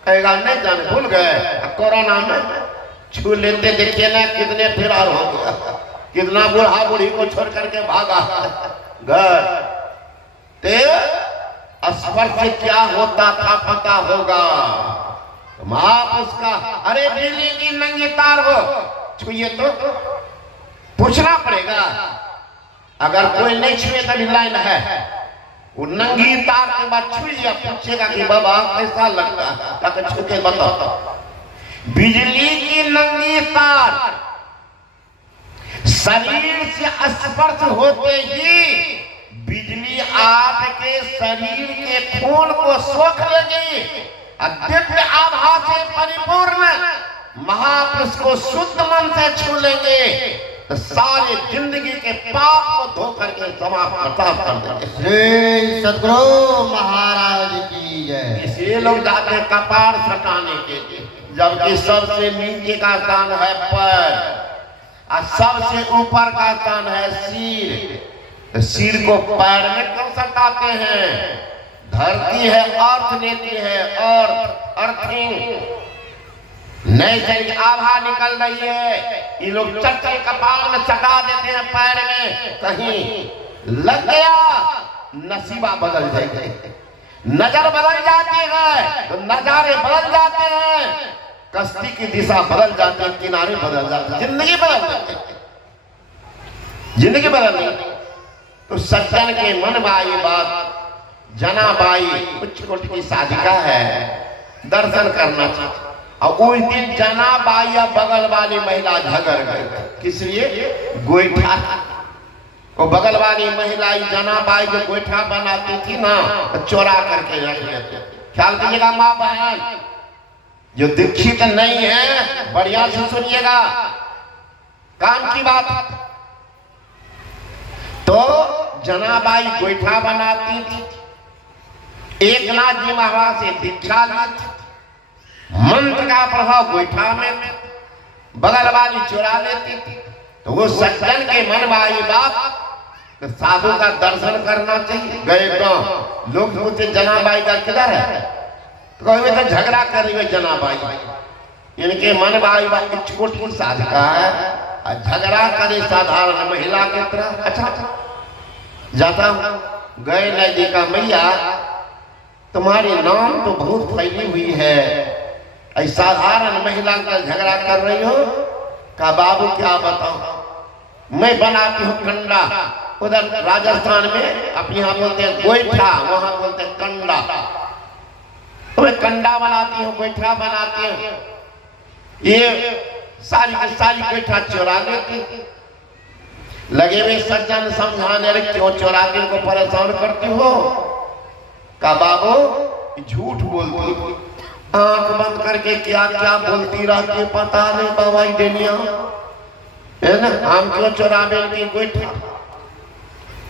कहेगा नहीं जाने, भूल गए, कोरोना में छू लेते देखिए ना कितने फरार हो गया, कितना बूढ़ा बूढ़ी को छोड़ करके भागा घर। ते स्पर्श से क्या होता था पता होगा। महापुरुष का अरे बिल्ली की नंगी तार हो छुए तो पूछना पड़ेगा। अगर कोई नहीं छुए तभी लाइन है, वो नंगी तार के बाद छू लिया पूछेगा कि बाबा कैसा लगता है, ताकि छू के बताओ। बिजली की नंगी तार शरीर से स्पर्श होते ही बिजली आपके शरीर के खून को सोख लेगी। दिव्य आभा से परिपूर्ण महापुरुष को शुद्ध मन से छू लेंगे तो सारे जिंदगी के पाप को धो करके समाप्त कर देंगे। श्री सद्गुरु महाराज की जय। इसलिए लोग जाते हैं कपार सटाने के लिए, जबकि सबसे नीचे का स्थान है पैर और सबसे ऊपर का स्थान है सिर। तो सिर को पैर में क्यों सटाते हैं? धरती है, अर्थ लेती है, और अर्थिंग नई से आभा निकल रही है। ये लोग चक्कर कपाल में चटा देते हैं, पैर में कहीं लग गया नसीबा बदल जाएगी, नजर बदल जाती है तो नजारे बदल जाते हैं, कश्ती की दिशा बदल जाती है, किनारे बदल जाते हैं, जिंदगी बदल जाती है, जिंदगी बदल जाती। तो सज्जन के मन में आई बात, जनाबाई उच्च कोटि की साधिका है, दर्शन करना चाहिए। और उस दिन जनाबाई या बगल वाली महिला झगड़ गई। किस लिए? गोईठा। वो बगल वाली महिला जनाबाई जो गोईठा बनाती थी ना, चोरा करके रख लेते। ख्याल कीजिएगा माँ बहन, जो दीक्षित नहीं है बढ़िया से सुनिएगा, काम की बात। तो जनाबाई गोईठा बनाती थी, एक नाथ जी महाराज से दीक्षा ली थी, मंत्र का प्रभाव गोईठा में, बगल वाली चुरा लेती थी। तो वो सज्जन के मन में आई बात, तो साधु का दर्शन करना चाहिए। गए गांव, लोग पूछते जनाबाई का किधर है? तो कहे तो झगड़ा कर रही है जनाबाई। इनके मन में आई बात, छोटी साधिका है और झगड़ा करे साधारण महिला की तरह। अच्छा जाता हूं, गए नदी का मैया तुम्हारी नाम तो बहुत फैली हुई है, ऐसा साधारण महिला का झगड़ा कर रही हो। का बाबू क्या बताऊं, मैं बनाती हूँ कंडा, उधर राजस्थान में अपने यहाँ बोलते हैं गोईठा, वहां बोलते हैं कंडा। तो मैं कंडा बनाती हूँ, गोईठा बनाती हूँ। ये सारी की सारी गोईठा चुरा लेती। लगे हुए सज्जन समझाने लगे, क्यों चुरा के इनको परेशान करती हो? का बाबू झूठ बोलती, आंख बंद करके क्या क्या बोलती रहती, पता नहीं बाबा डेनिया है ना, हम क्यों चुरावे इनकी गोईठा?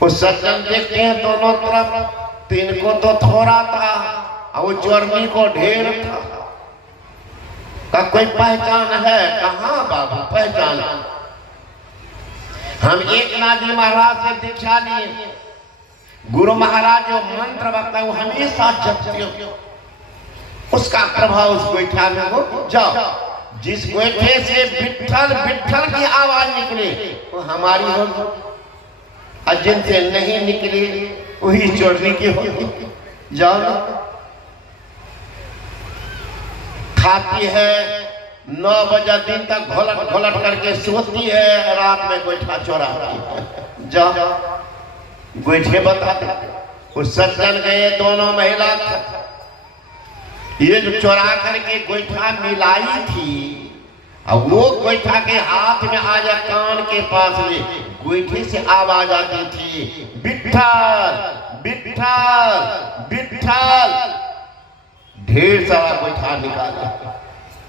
उस सज्जन देखते हैं दोनों तरफ, तीन को तो थोड़ा था और वो चोरनी को ढेर था। का कोई पहचान है? कहाँ बाबू पहचान? हम एक नाजी महाराज से दीक्षा लिए, गुरु महाराज जो मंत्र बताए वो हमेशा जपते हो, उसका प्रभाव उस गोईठा में हो। जाओ, जिस गोईठे से विठ्ठल विठ्ठल की आवाज निकले वो हमारी होगी, और जिनसे नहीं निकली वही चोरनी की होगी। जाओ, खाती है 9 बजे दिन तक घोलट घोलट करके सोती है, रात में गोईठा चोराती है। जाओ, गोईठे बताते। उस सज्जन गए, दोनों महिला ये जो चोरा करके गोईठा मिलाई थी, अब वो गोईठा के हाथ में आ जा, कान के पास में गोईठे से आवाज आती थी, विठ्ठल विठ्ठल विठ्ठल। ढेर सारा गोईठा निकाला।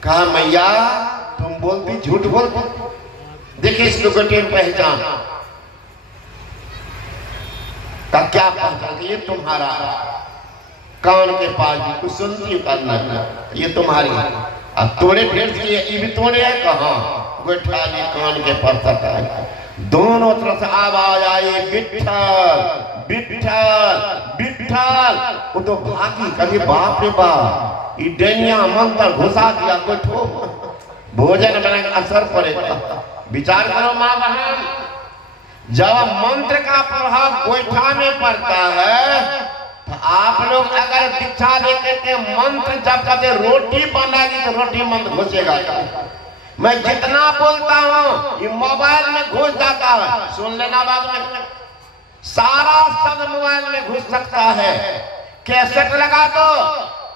कहा मैया तुम बोलती, झूठ बोलती, देखिए इसको गोईठे पहचान का क्या पहचान? ये तुम्हारा कान के पास भी कुछ सुनती करना, ये तुम्हारी। अब तोड़े ढेर से ये भी तोड़े है, कहाँ गोईठा ने कान के पर सटा है। दोनों तरफ से आवाज आई, विठ्ठल विठ्ठल विठ्ठल। वो तो भागी, कभी बाप रे बाप, ये डेनिया मंत्र घुसा दिया गोईठो, भोजन बना असर पड़ेगा। विचार करो माँ बहन, जब मंत्र का प्रभाव गोईठा में पड़ता है, तो आप लोग अगर दीक्षा लेकर के मंत्र जब करते रोटी बनाएगी तो रोटी मंत्र घुसेगा। मैं जितना बोलता हूँ ये मोबाइल में घुस जाता है, सुन लेना बाद में। सारा शब्द मोबाइल में घुस सकता है। कैसेट लगा दो,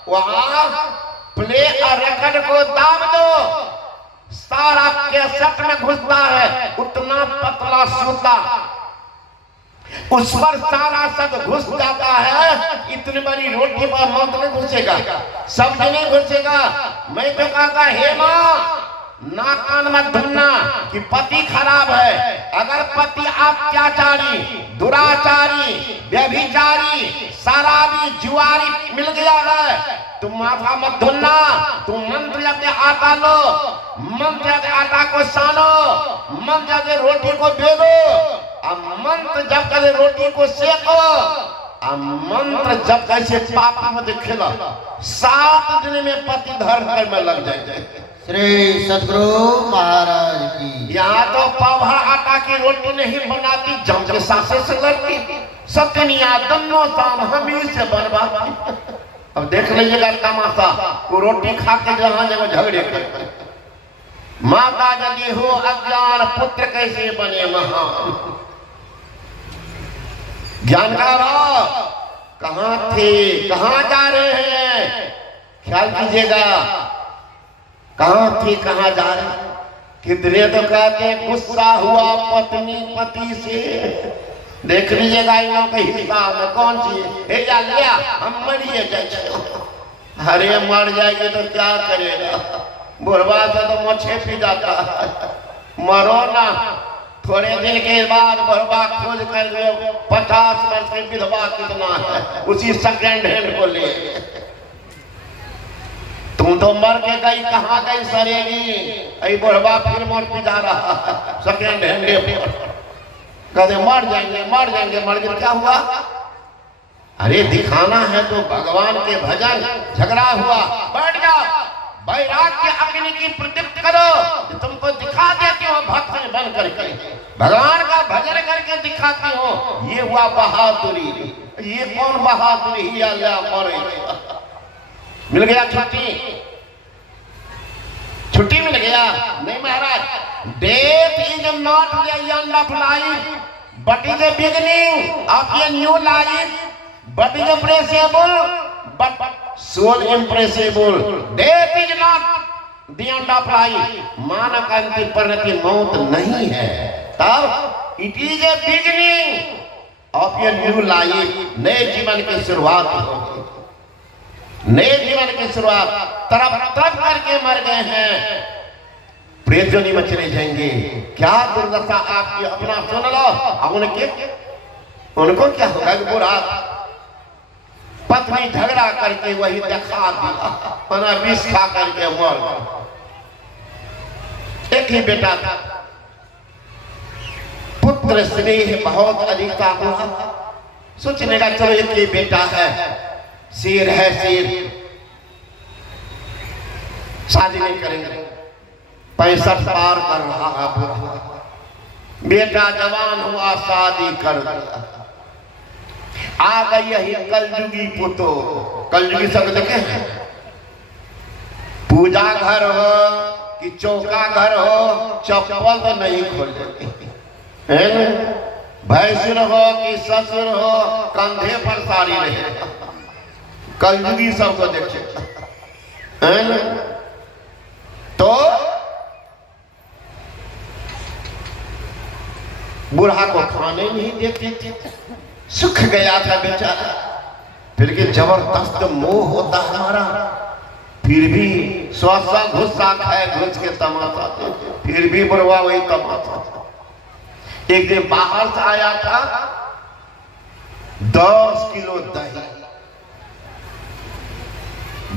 वहां प्ले और रिकॉर्ड को दाब दो, सारा कैसेट में घुसता है। उतना पतला सूता, उस पर सारा शब्द घुस जाता है। इतनी बड़ी रोटी पर मंत्र नहीं घुसेगा, शब्द नहीं घुसेगा। मैं तो कहता, हे माँ ना कान मत धुनना कि पति खराब है। अगर पति अत्याचारी, दुराचारी, व्यभिचारी, शराबी, जुआरी मिल गया है, तुम माथा मत धुनना। तुम मंत्र जब आटा लो, मंत्र जब आटा को सानो, मंत्र जब रोटी को बेलो, अब मंत्र जब करे रोटी को सेको, अब मंत्र जब कैसे पापा मत खिला, 7 दिन में पति धर्म में लग जाए। श्री सदगुरु महाराज की। यहाँ तो पाव भर आटा की रोटी नहीं बनाती, जम के सासे से लड़ती, सतनिया दोनों शाम हम ही से बनवाती। अब देख लीजिएगा तमाशा, वो रोटी खा के जहाँ जगह झगड़े करते। माता यदि हो अज्ञान, पुत्र कैसे बने महान। ज्ञान का भाव कहाँ थे, कहाँ जा रहे हैं, ख्याल कीजिएगा। कहाँ थे, कहाँ जा रहे हैं। कितने तो कहते हैं गुस्सा हुआ पत्नी पति से। देख लीजिएगा इन लोगों के हिस्सा में कौन सी है, या लिया हम मरिए जाए। अरे मर जाएंगे तो क्या करेगा, बुढ़वा से तो मोछे पी जाता है। मरो ना, थोड़े दिन के बाद बुढ़वा खोज कर 50 वर्ष की विधवा कितना है, उसी सेकेंड हैंड को ले। तुम तो मर के गई, कहाँ गई सरेगी, ऐ बुढ़वा फिर मोड़ पी जा रहा है सेकेंड हैंड। कहते मर जाएंगे मर जाएंगे, मर गए क्या हुआ? अरे दिखाना है तो भगवान के भजन। झगड़ा हुआ, बैठ जाओ, वैराग्य अग्नि की प्रदीप्त करो, तुमको दिखा देती हो भक्त बन करके, भगवान का भजन करके दिखाती हो। ये हुआ बहादुरी। ये कौन बहादुरी ही मिल गया छुट्टी, छुट्टी मिल गया? नहीं महाराज, death is not the end of life but is the beginning of a new life, but is impressible but soul impressible. Death is not the end of life, मानव का अंतिम परिणति मौत नहीं है। तब it is a beginning of a new life, नए जीवन की शुरुआत होगी। नए जीवन की शुरुआत तरफ करके मर गए हैं, प्रेत जोनी में चले जाएंगे। क्या दुर्दशा आपकी, अपना सुन लो। अब उनको क्या होगा कि बुरा पत्नी झगड़ा करके वही दिखा दिया, विष खा करके मर गया। एक ही बेटा था, पुत्र स्नेह बहुत अधिकता हुआ। सोचने का चलो एक ही बेटा है, शेर है शेर, शादी नहीं करेंगे। 65 पार कर रहा है बुरा, बेटा जवान हुआ, शादी कर दिया। आ गई यही कलयुगी पुतो। कलयुगी सब देखे हैं, पूजा घर हो कि चौका घर हो, चप्पल तो नहीं खोलेंगे, है ना? भैंसुर हो कि ससुर हो, कंधे पर साड़ी रहे। कलयुगी सबको देखे, है ना? तो बूढ़ा को खाने नहीं देते थे, सुख गया था बेचारा। फिर के जबरदस्त मोह होता हमारा, फिर भी स्वासा घुसा खाए, घुस के तमाशा देते, फिर भी बुढ़वा वही तमाशा। एक दिन बाहर से आया था, 10 किलो दही,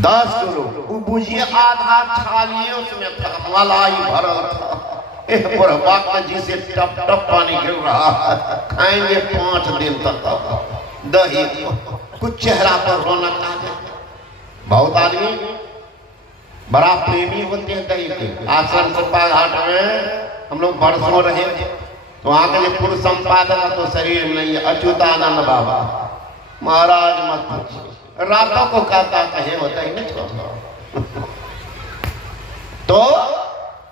10 किलो, वो बुझिए आधा छालिए उसमें था, मलाई भरल था। बुढ़वा का जिसे टप टप पानी गिर रहा है, खाएंगे 5 दिन तक दही, कुछ चेहरा पर रौनक आ जाए। बहुत आदमी बड़ा प्रेमी होते हैं दही के। आश्रम सुपा घाट में हम लोग बरसों रहे, तो वहां के पूर्व संपादक तो शरीर में नहीं है, अच्युतानंद बाबा महाराज मत पूछिए, रातों को कहता कहे होता ही नहीं छोड़ता। तो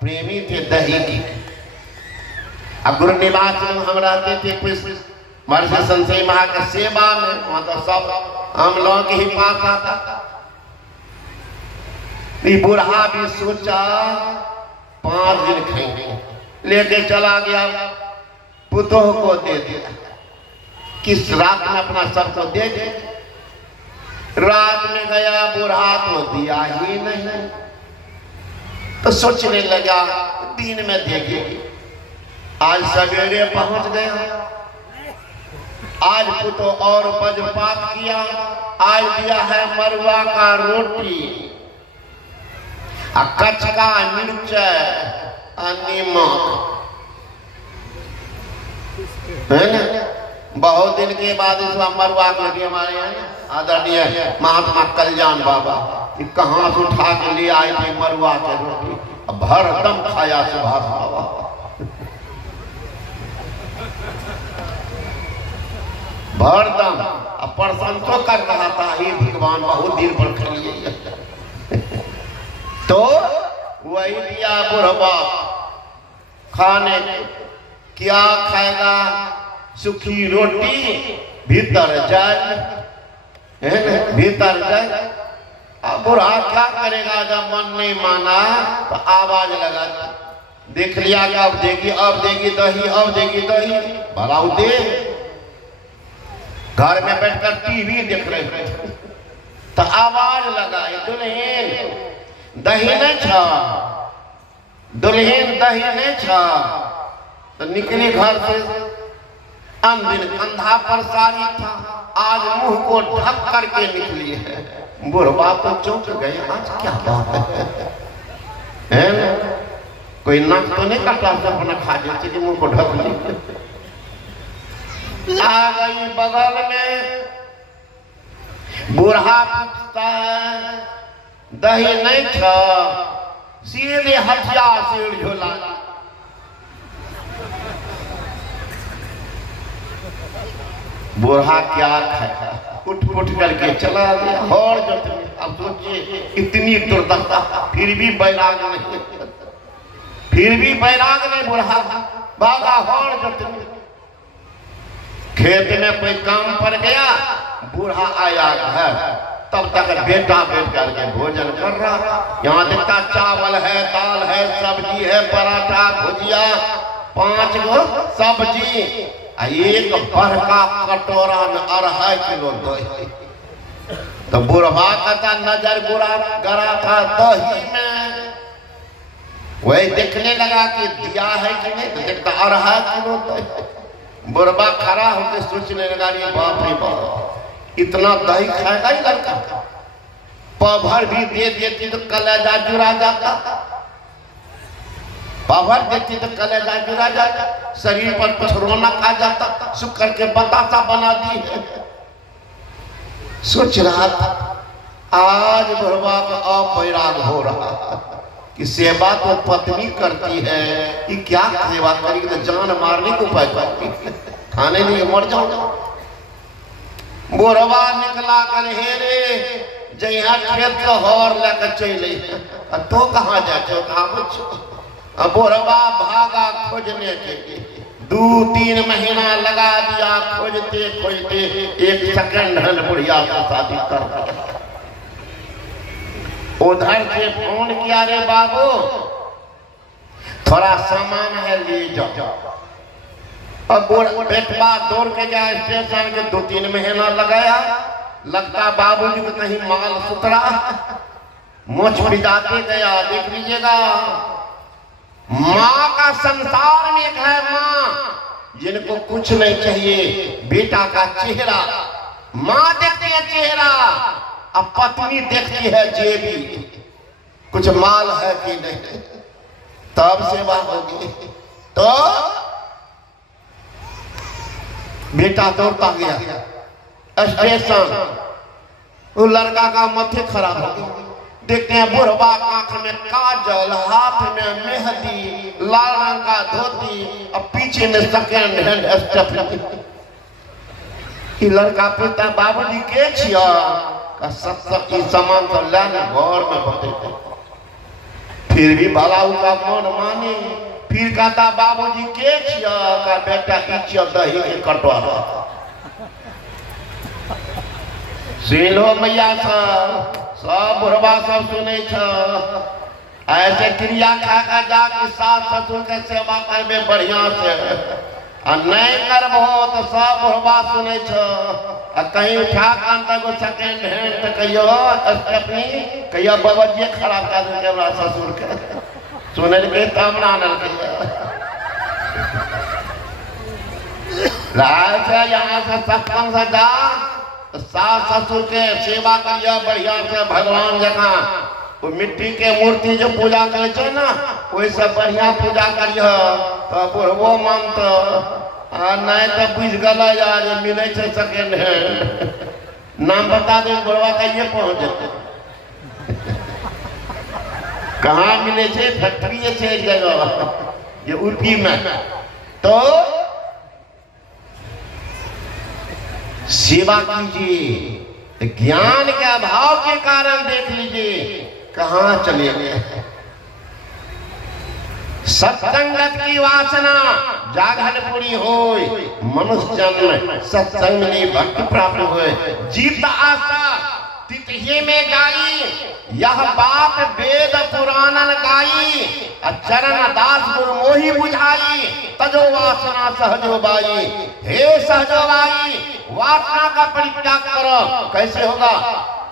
प्रेमी थे दही की। अब गुरु निवास में हम रहते थे कुछ महर्षि संशय महा के सेवा में, वहां तो सब हम लोग ही पास आता था। बूढ़ा भी सोचा 5 दिन खाएंगे, लेके चला गया, पुतोह को दे दिया, किस रात में अपना सबको दे दे। रात में गया, बूढ़ा तो दिया ही नहीं, तो सोचने लगा दिन में देखेगी। आज सवेरे पहुंच गया, आज पुतो और वज्रपात किया, आज दिया है मरुआ का रोटी, कचका मिर्चाई, नीमक, है ना? बहुत दिन के बाद इस मरुआ के हमारे यहाँ आदरणीय महात्मा कल्याण बाबा कहाँ से उठा के ले आए थे मरुआ के रोटी, भरदम खाया सुभाष बाबा। भरदम प्रशंसो कर रहा था, हे भगवान बहुत दिन पर खाइए। तो वही दिया बुढ़वा खाने, क्या खाएगा? सूखी रोटी, भीतर जाए, है ना? भीतर जाए। अब बुढ़ा क्या करेगा? जब मन नहीं माना तो आवाज लगा, देख लिया कि अब देगी दही, अब देगी दही, भलाऊ दे। घर में बैठकर टीवी देख रहे थे, तो आवाज लगाई, दुल्हन दही नहीं छा, दुल्हन दही नहीं छा। तो निकली घर से, अंदिन कंधा पर साड़ी था, आज मुंह को ढक करके निकली है। बुढ़वा तो चौंक गए, आज क्या बात है ना? कोई नाक तो नहीं काटा, सब अपना खा जाते कि मुंह को ढक ली। आ गई बगल में, बूढ़ा पूछता है दही नहीं था, सीधे हथियार से झोला। बूढ़ा क्या खाया, उठ करके चला गया। और जो अब सोचिए इतनी दुर्दशा, फिर भी बैराग नहीं, फिर भी बैराग नहीं। बूढ़ा भागा, और जो खेत में कोई काम पर गया, बूढ़ा आया घर, तब तक बेटा बैठ करके भोजन कर रहा। यहाँ देखता चावल है, दाल है, सब्जी है, पराठा, भुजिया, 5 गो सब्जी, एक बड़का कटोरा में 2.5 किलो दही। तो बुढ़वा कहता नजर गड़ा था दही में, वही देखने लगा कि दिया है कि नहीं, तो देखता 2.5 किलो दही। बुढ़वा खड़ा होकर सोचने लगा, ये बाप रे बाप, इतना दही खाएगा ही लड़का? पभर भी दे देती तो कलेजा जुड़ा जाता, पभर देती तो कलेजा जुड़ा जाता, शरीर पर कुछ रौनक आ जाता, शुक्र के बतासा बना दी है। सोच रहा था आज बुढ़वा को अपैराग हो रहा कि सेवा तो पत्नी करती है, कि क्या सेवा करेगी, तो जान मारने को उपाय करती, खाने नहीं मर जाओ। बुढ़वा निकला कर हेरे जहाँ खेत का हौर लेकर चले, तो कहाँ जाते हो, कहाँ बचो। बुढ़वा भागा खोजने के लिए, 2-3 महीना लगा दिया खोजते खोजते, एक सेकंड हैंड बुढ़िया को शादी कर दिया। उधर से फोन किया, रे बाबू थोड़ा सामान है ले जाओ। अब बेटवा दौड़ के गया स्टेशन के, 2-3 महीना लगाया। लगता बाबूजी को कहीं माल सुतरा, मुझ पिजाते गया। देख लीजिएगा, माँ का संसार में एक है माँ जिनको कुछ नहीं चाहिए, बेटा का चेहरा। माँ देखती है चेहरा, अब पत्नी देखती है जेबी, कुछ माल है कि नहीं, तब सेवा होगी। तो बेटा दौड़ता गया स्टेशन, वो लड़का का मथे खराब हो गया। देखते हैं बुढ़वा आंख में काजल, हाथ में मेहंदी, लाल रंग का धोती, और पीछे में सेकंड हैंड स्टेपलर। लड़का पूछता बाबूजी के छिया, का सब सामान तो लाने घर में बतेते। फिर भी भला का मन माने, फिर कहता बाबूजी के छिया, का बेटा इच्छा दही के कटोरा। सुनो मैया सब बुढ़वा सब सुने छ, ऐसे क्रिया खा खा जाके सास ससुर के सेवा करबे बढ़िया से, और नहीं करबो तो सब बुढ़वा सुने छ। कहीं उठा कांता को सेकंड हैंड तो कहियो स्टेपनी, कहियो बाबूजी खराब कर दे हमरा ससुर के, सुने के तब ना नल के लाल से यहाँ से सत्संग से जा, सास ससुर के सेवा करिए बढ़िया से भगवान जगह। वो मिट्टी के मूर्ति जो पूजा करे ना, वैसे बढ़िया पूजा करिए, तो बुढ़वो मानत, नहीं तो बुझ गला यार मिले सेकंड हैंड। नाम बता दे बुढ़वा कहिए पहुंच जाते, कहाँ मिले छे, फैक्ट्री है एक जगह ये यूपी में। तो सेवा कीजिए, ज्ञान के अभाव के कारण देख लीजिए कहाँ चले गए। सत्संगत की वासना जागरण पूरी होय, मनुष्य जन्म सत्संग में भक्ति प्राप्त होय। जीत आशा तितही में गाई, यह बात वेद पुराणन गाई। चरण दास गुरु मोहि बुझाई, तजो वासना Sahajo by. Hey Sahajo by, वासना का परित्याग करो। कैसे होगा?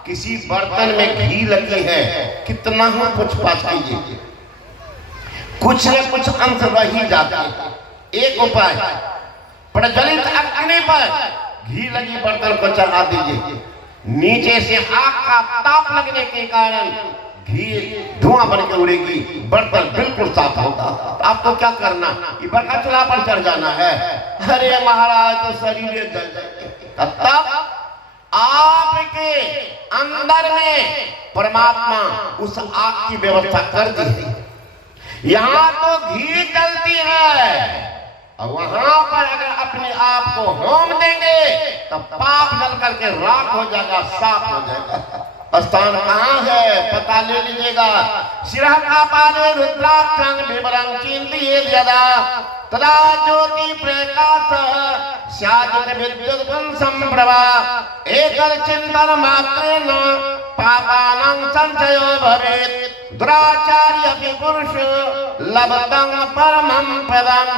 किसी बर्तन में घी लगी है, कितना ही कुछ पास कीजिए, कुछ न कुछ अंश रह ही जाता है। एक उपाय, प्रज्वलित अग्नि पर घी लगी बर्तन को चढ़ा दीजिए, नीचे से आग का ताप लगने के कारण घी धुआं बन के उड़ेगी, बर्तन बिल्कुल साफ होगा। तो आपको क्या करना, ये बरका चूल्हा पर चढ़ जाना है। अरे महाराज तो शरीर जल जाएगा। तब आपके अंदर में परमात्मा उस आग की व्यवस्था कर दी है। यहाँ तो घी जलती है, और वहां पर अगर अपने आप को होम देंगे तो पाप जल करके राख हो जाएगा, साफ हो जाएगा। स्थान कहाँ है पता ले लीजिएगा। शिरः कापाले रुद्राक्षं विवरं चिन्तयेद् यदा तदा ज्योति प्रकाश स्यादित विद्युत संप्रभा एकल चिंतन मात्रेण पापानां संचयो भवेत् दुराचार्य विपुरुष लभतं परमं पदम्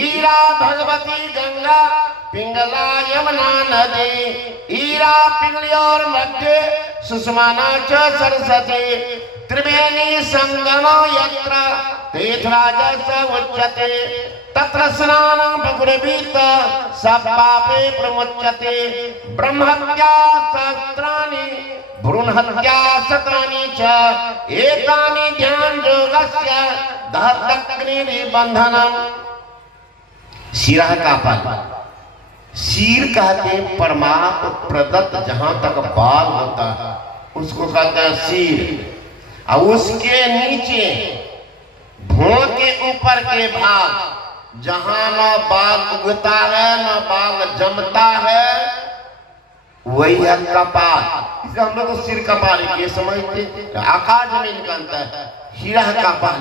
ईरा भगवती गंगा पिंगला यमुना नदी ईरा पिंगलियोर मध्य सुषमाना च सरस्वती त्रिवेणी संगमो यत्र तीर्थराजस्य उच्यते तत्र स्नानं बकुरवीत सपापे प्रमुच्यते ब्रह्महत्या सहस्राणि भ्रूणहत्या शतानि च एतानि ध्यान योगस्य दहतग्नि बंधनम। सिरा का पाल शीर कहते परमात्म प्रदत्त जहां तक बाल होता है उसको कहते हैं शीर, और उसके नीचे भों के ऊपर के भाग जहां न बाल उगता है न बाल जमता है वही है कपाल। इसे हम लोग सिर कपाल के समझते, आकाश जमीन का अंतर है। हीरा कपाल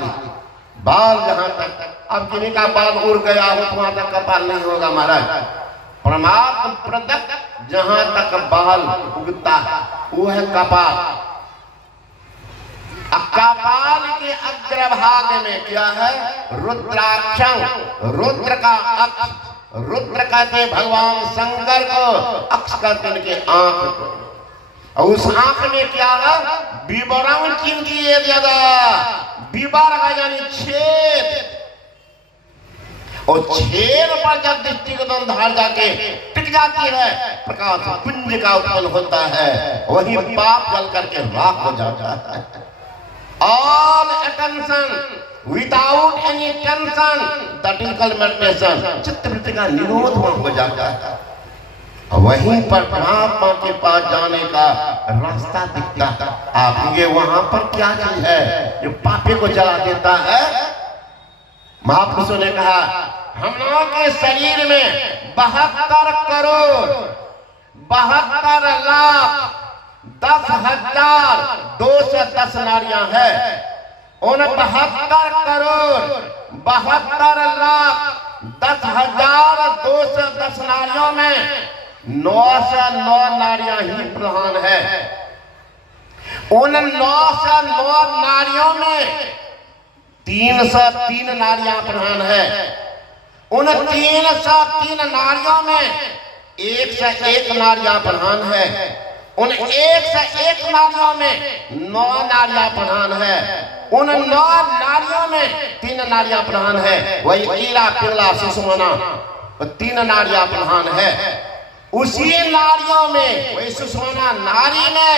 बाल जहां तक, अब किन्हीं का बाल उड़ गया हो तो वहां तक कपाल नहीं होगा महाराज। परमात्म प्रदत्त जहां तक बाल उगता है वो है कपाल। कपाल के अग्रभाग में क्या है? रुद्राक्षं, रुद्र का अक्ष, रुद्र कहते भगवान शंकर को, अक्ष कहते उनके आंख को, और उस आंख में क्या है? विवरण किंकिये ज्यादा विवर यानी छेद, और छेद पर जब दृष्टि को धार जाके टिक जाती है प्रकाश पुंज का उत्पन्न होता है, वही पाप जल करके राख हो जाता है। All attention without any tension, that is called meditation। चित्तवृत्ति का निरोध हो जाता है, वहीं पर परमात्मा के पास जाने का रास्ता दिखता है। आप ये वहां पर क्या चीज है जो पापे को जला देता है? महापुरुषों ने कहा हम लोगों के शरीर में 72 करोड़ 72 लाख 10,210 नारियां है। उन 72 करोड़ 72 लाख 10,210 नारियों में 909 नारियां ही प्रधान है। उन 909 नारियों में 303 नारियां प्रधान है। उन 303 नारियों में 101 नारियां प्रधान है। उन 101 नारियों में 9 नारियां प्रधान है। उन 9 नारियों में 3 नारियां प्रधान है। वही ईरा पिंगला सुषमना 3 नारियां प्रधान है। उसी नारियों में वही सुषमना नारी में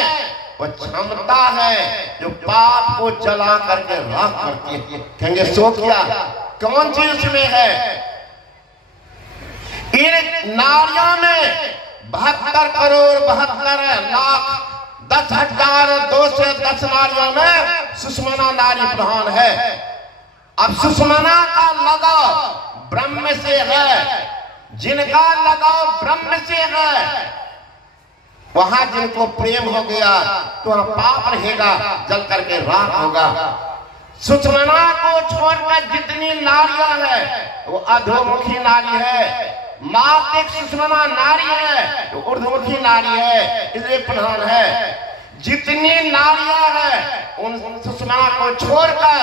वो क्षमता है जो पाप को जला करके राख करती है। कहेंगे सो क्या, कौन चीज उसमें है? इन नारियों में 72 करोड़ 72 लाख 10,210 नारियों में सुषमना नारी प्रधान है। अब सुषमना का लगाव ब्रह्म से है, जिनका लगाव ब्रह्म से है वहां जिनको प्रेम हो गया तो वहां पाप रहेगा, जल करके राख होगा। सुषमना को छोड़कर जितनी नारियां है वो अधोमुखी नारी है। मात्र सुषमना नारी है तो ऊर्ध्वमुखी नारी है, इसलिए प्रधान है। जितनी नारियां हैं उन सुषमना को छोड़कर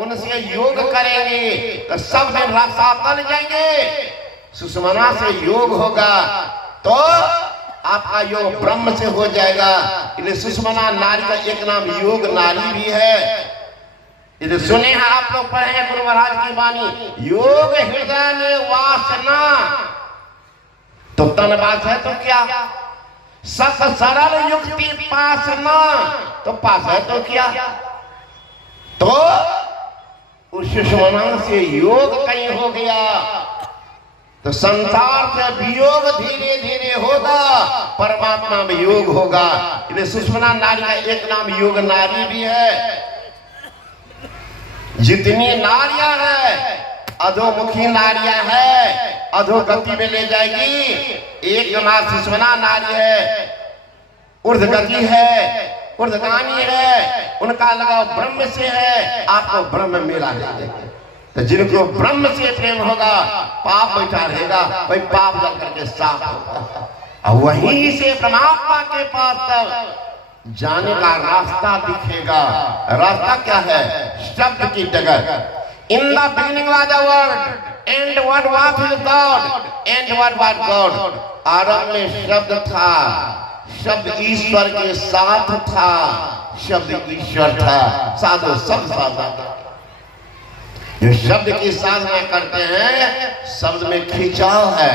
उनसे योग करेंगे तो सब दिन रास्ता तल जाएंगे। सुषमना से योग होगा तो आपका योग ब्रह्म से हो जाएगा। इसलिए सुषमना नारी का एक नाम योग नारी भी है। इधर सुने हैं आप लोग, पढ़े हैं गुरु महाराज की वाणी, योग हृदय में वासना तो तन बात है तो क्या, सत सरल युक्ति पासना तो पास है तो क्या। तो उस सुषमना से योग कहीं हो गया तो संसार से वियोग धीरे धीरे होगा, परमात्मा में योग होगा। इसलिए सुषमना नारी का एक नाम योग नारी भी है। जितनी नारियां हैं अधोमुखी नारियां हैं, अधोगति में ले जाएगी। एक नाम सुषमना नारी है, ऊर्ध्वगति है, ऊर्ध्वगामी है, उनका लगाव ब्रह्म से है, आपको ब्रह्म मिला देंगे। तो जिनको ब्रह्म से प्रेम होगा पाप बैठा रहेगा, वही पाप जल करके साफ होगा। और वहीं से परमात्मा के पास तक जाने का रास्ता दिखेगा। रास्ता क्या है? शब्द की डगर। In the beginning was the word and what was his God and what was God. आरंभ में शब्द था, शब्द ईश्वर के साथ था, शब्द ईश्वर था। साधो सब साधना जो शब्द की साधना करते हैं, शब्द में खिंचाव है,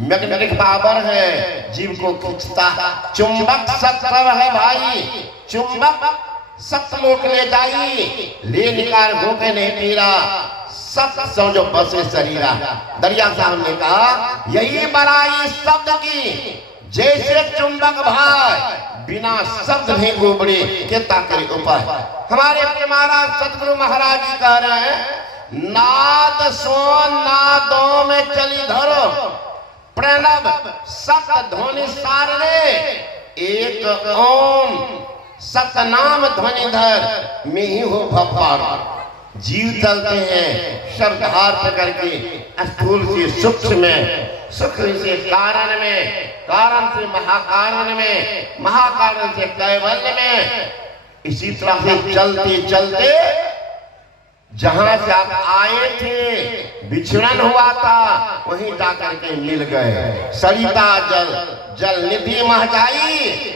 मैग्नेटिक पावर है, जीव को खींचता है। चुंबक सत्य है भाई, चुंबक सत्य लोक ले जाई, ले निकाल भूखे नहीं पीरा, सत्य समझो बसे शरीरा। दरिया साहब ने कहा यही बड़ाई शब्द की, जैसे चुंबक भाई बिना शब्द नहीं उबड़े के ताकरे उपाय। हमारे महाराज सतगुरु महाराज जी कह रहे हैं, नाद सो नादों में चली धरो, प्रणव सत ध्वनि सार रे, एक ओम सतनाम ध्वनि धर में ही हो भगवान। जीव चलते हैं शब्दहार पकड़ के, स्थूल से सूक्ष्म में, सूक्ष्म से कारण में, कारण से महाकारण में, महाकारण से कैवल्य में। इसी तरह से चलते चलते जहां से आप आए थे, विछड़न हुआ था, वहीं जाकर के मिल गए। सरिता जल जल निधि मह जाई,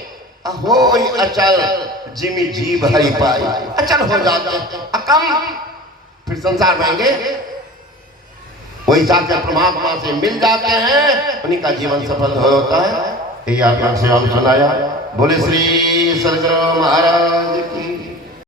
होई अचल जिमी जीव हरि पाई। अचल हो जाते अकम, फिर संसार रहेंगे, वही जाकर परमात्मा से मिल जाते हैं, उन्हीं का जीवन सफल होता है। यही आपने सेवा में सुनाया। बोले श्री सदगुरु महाराज।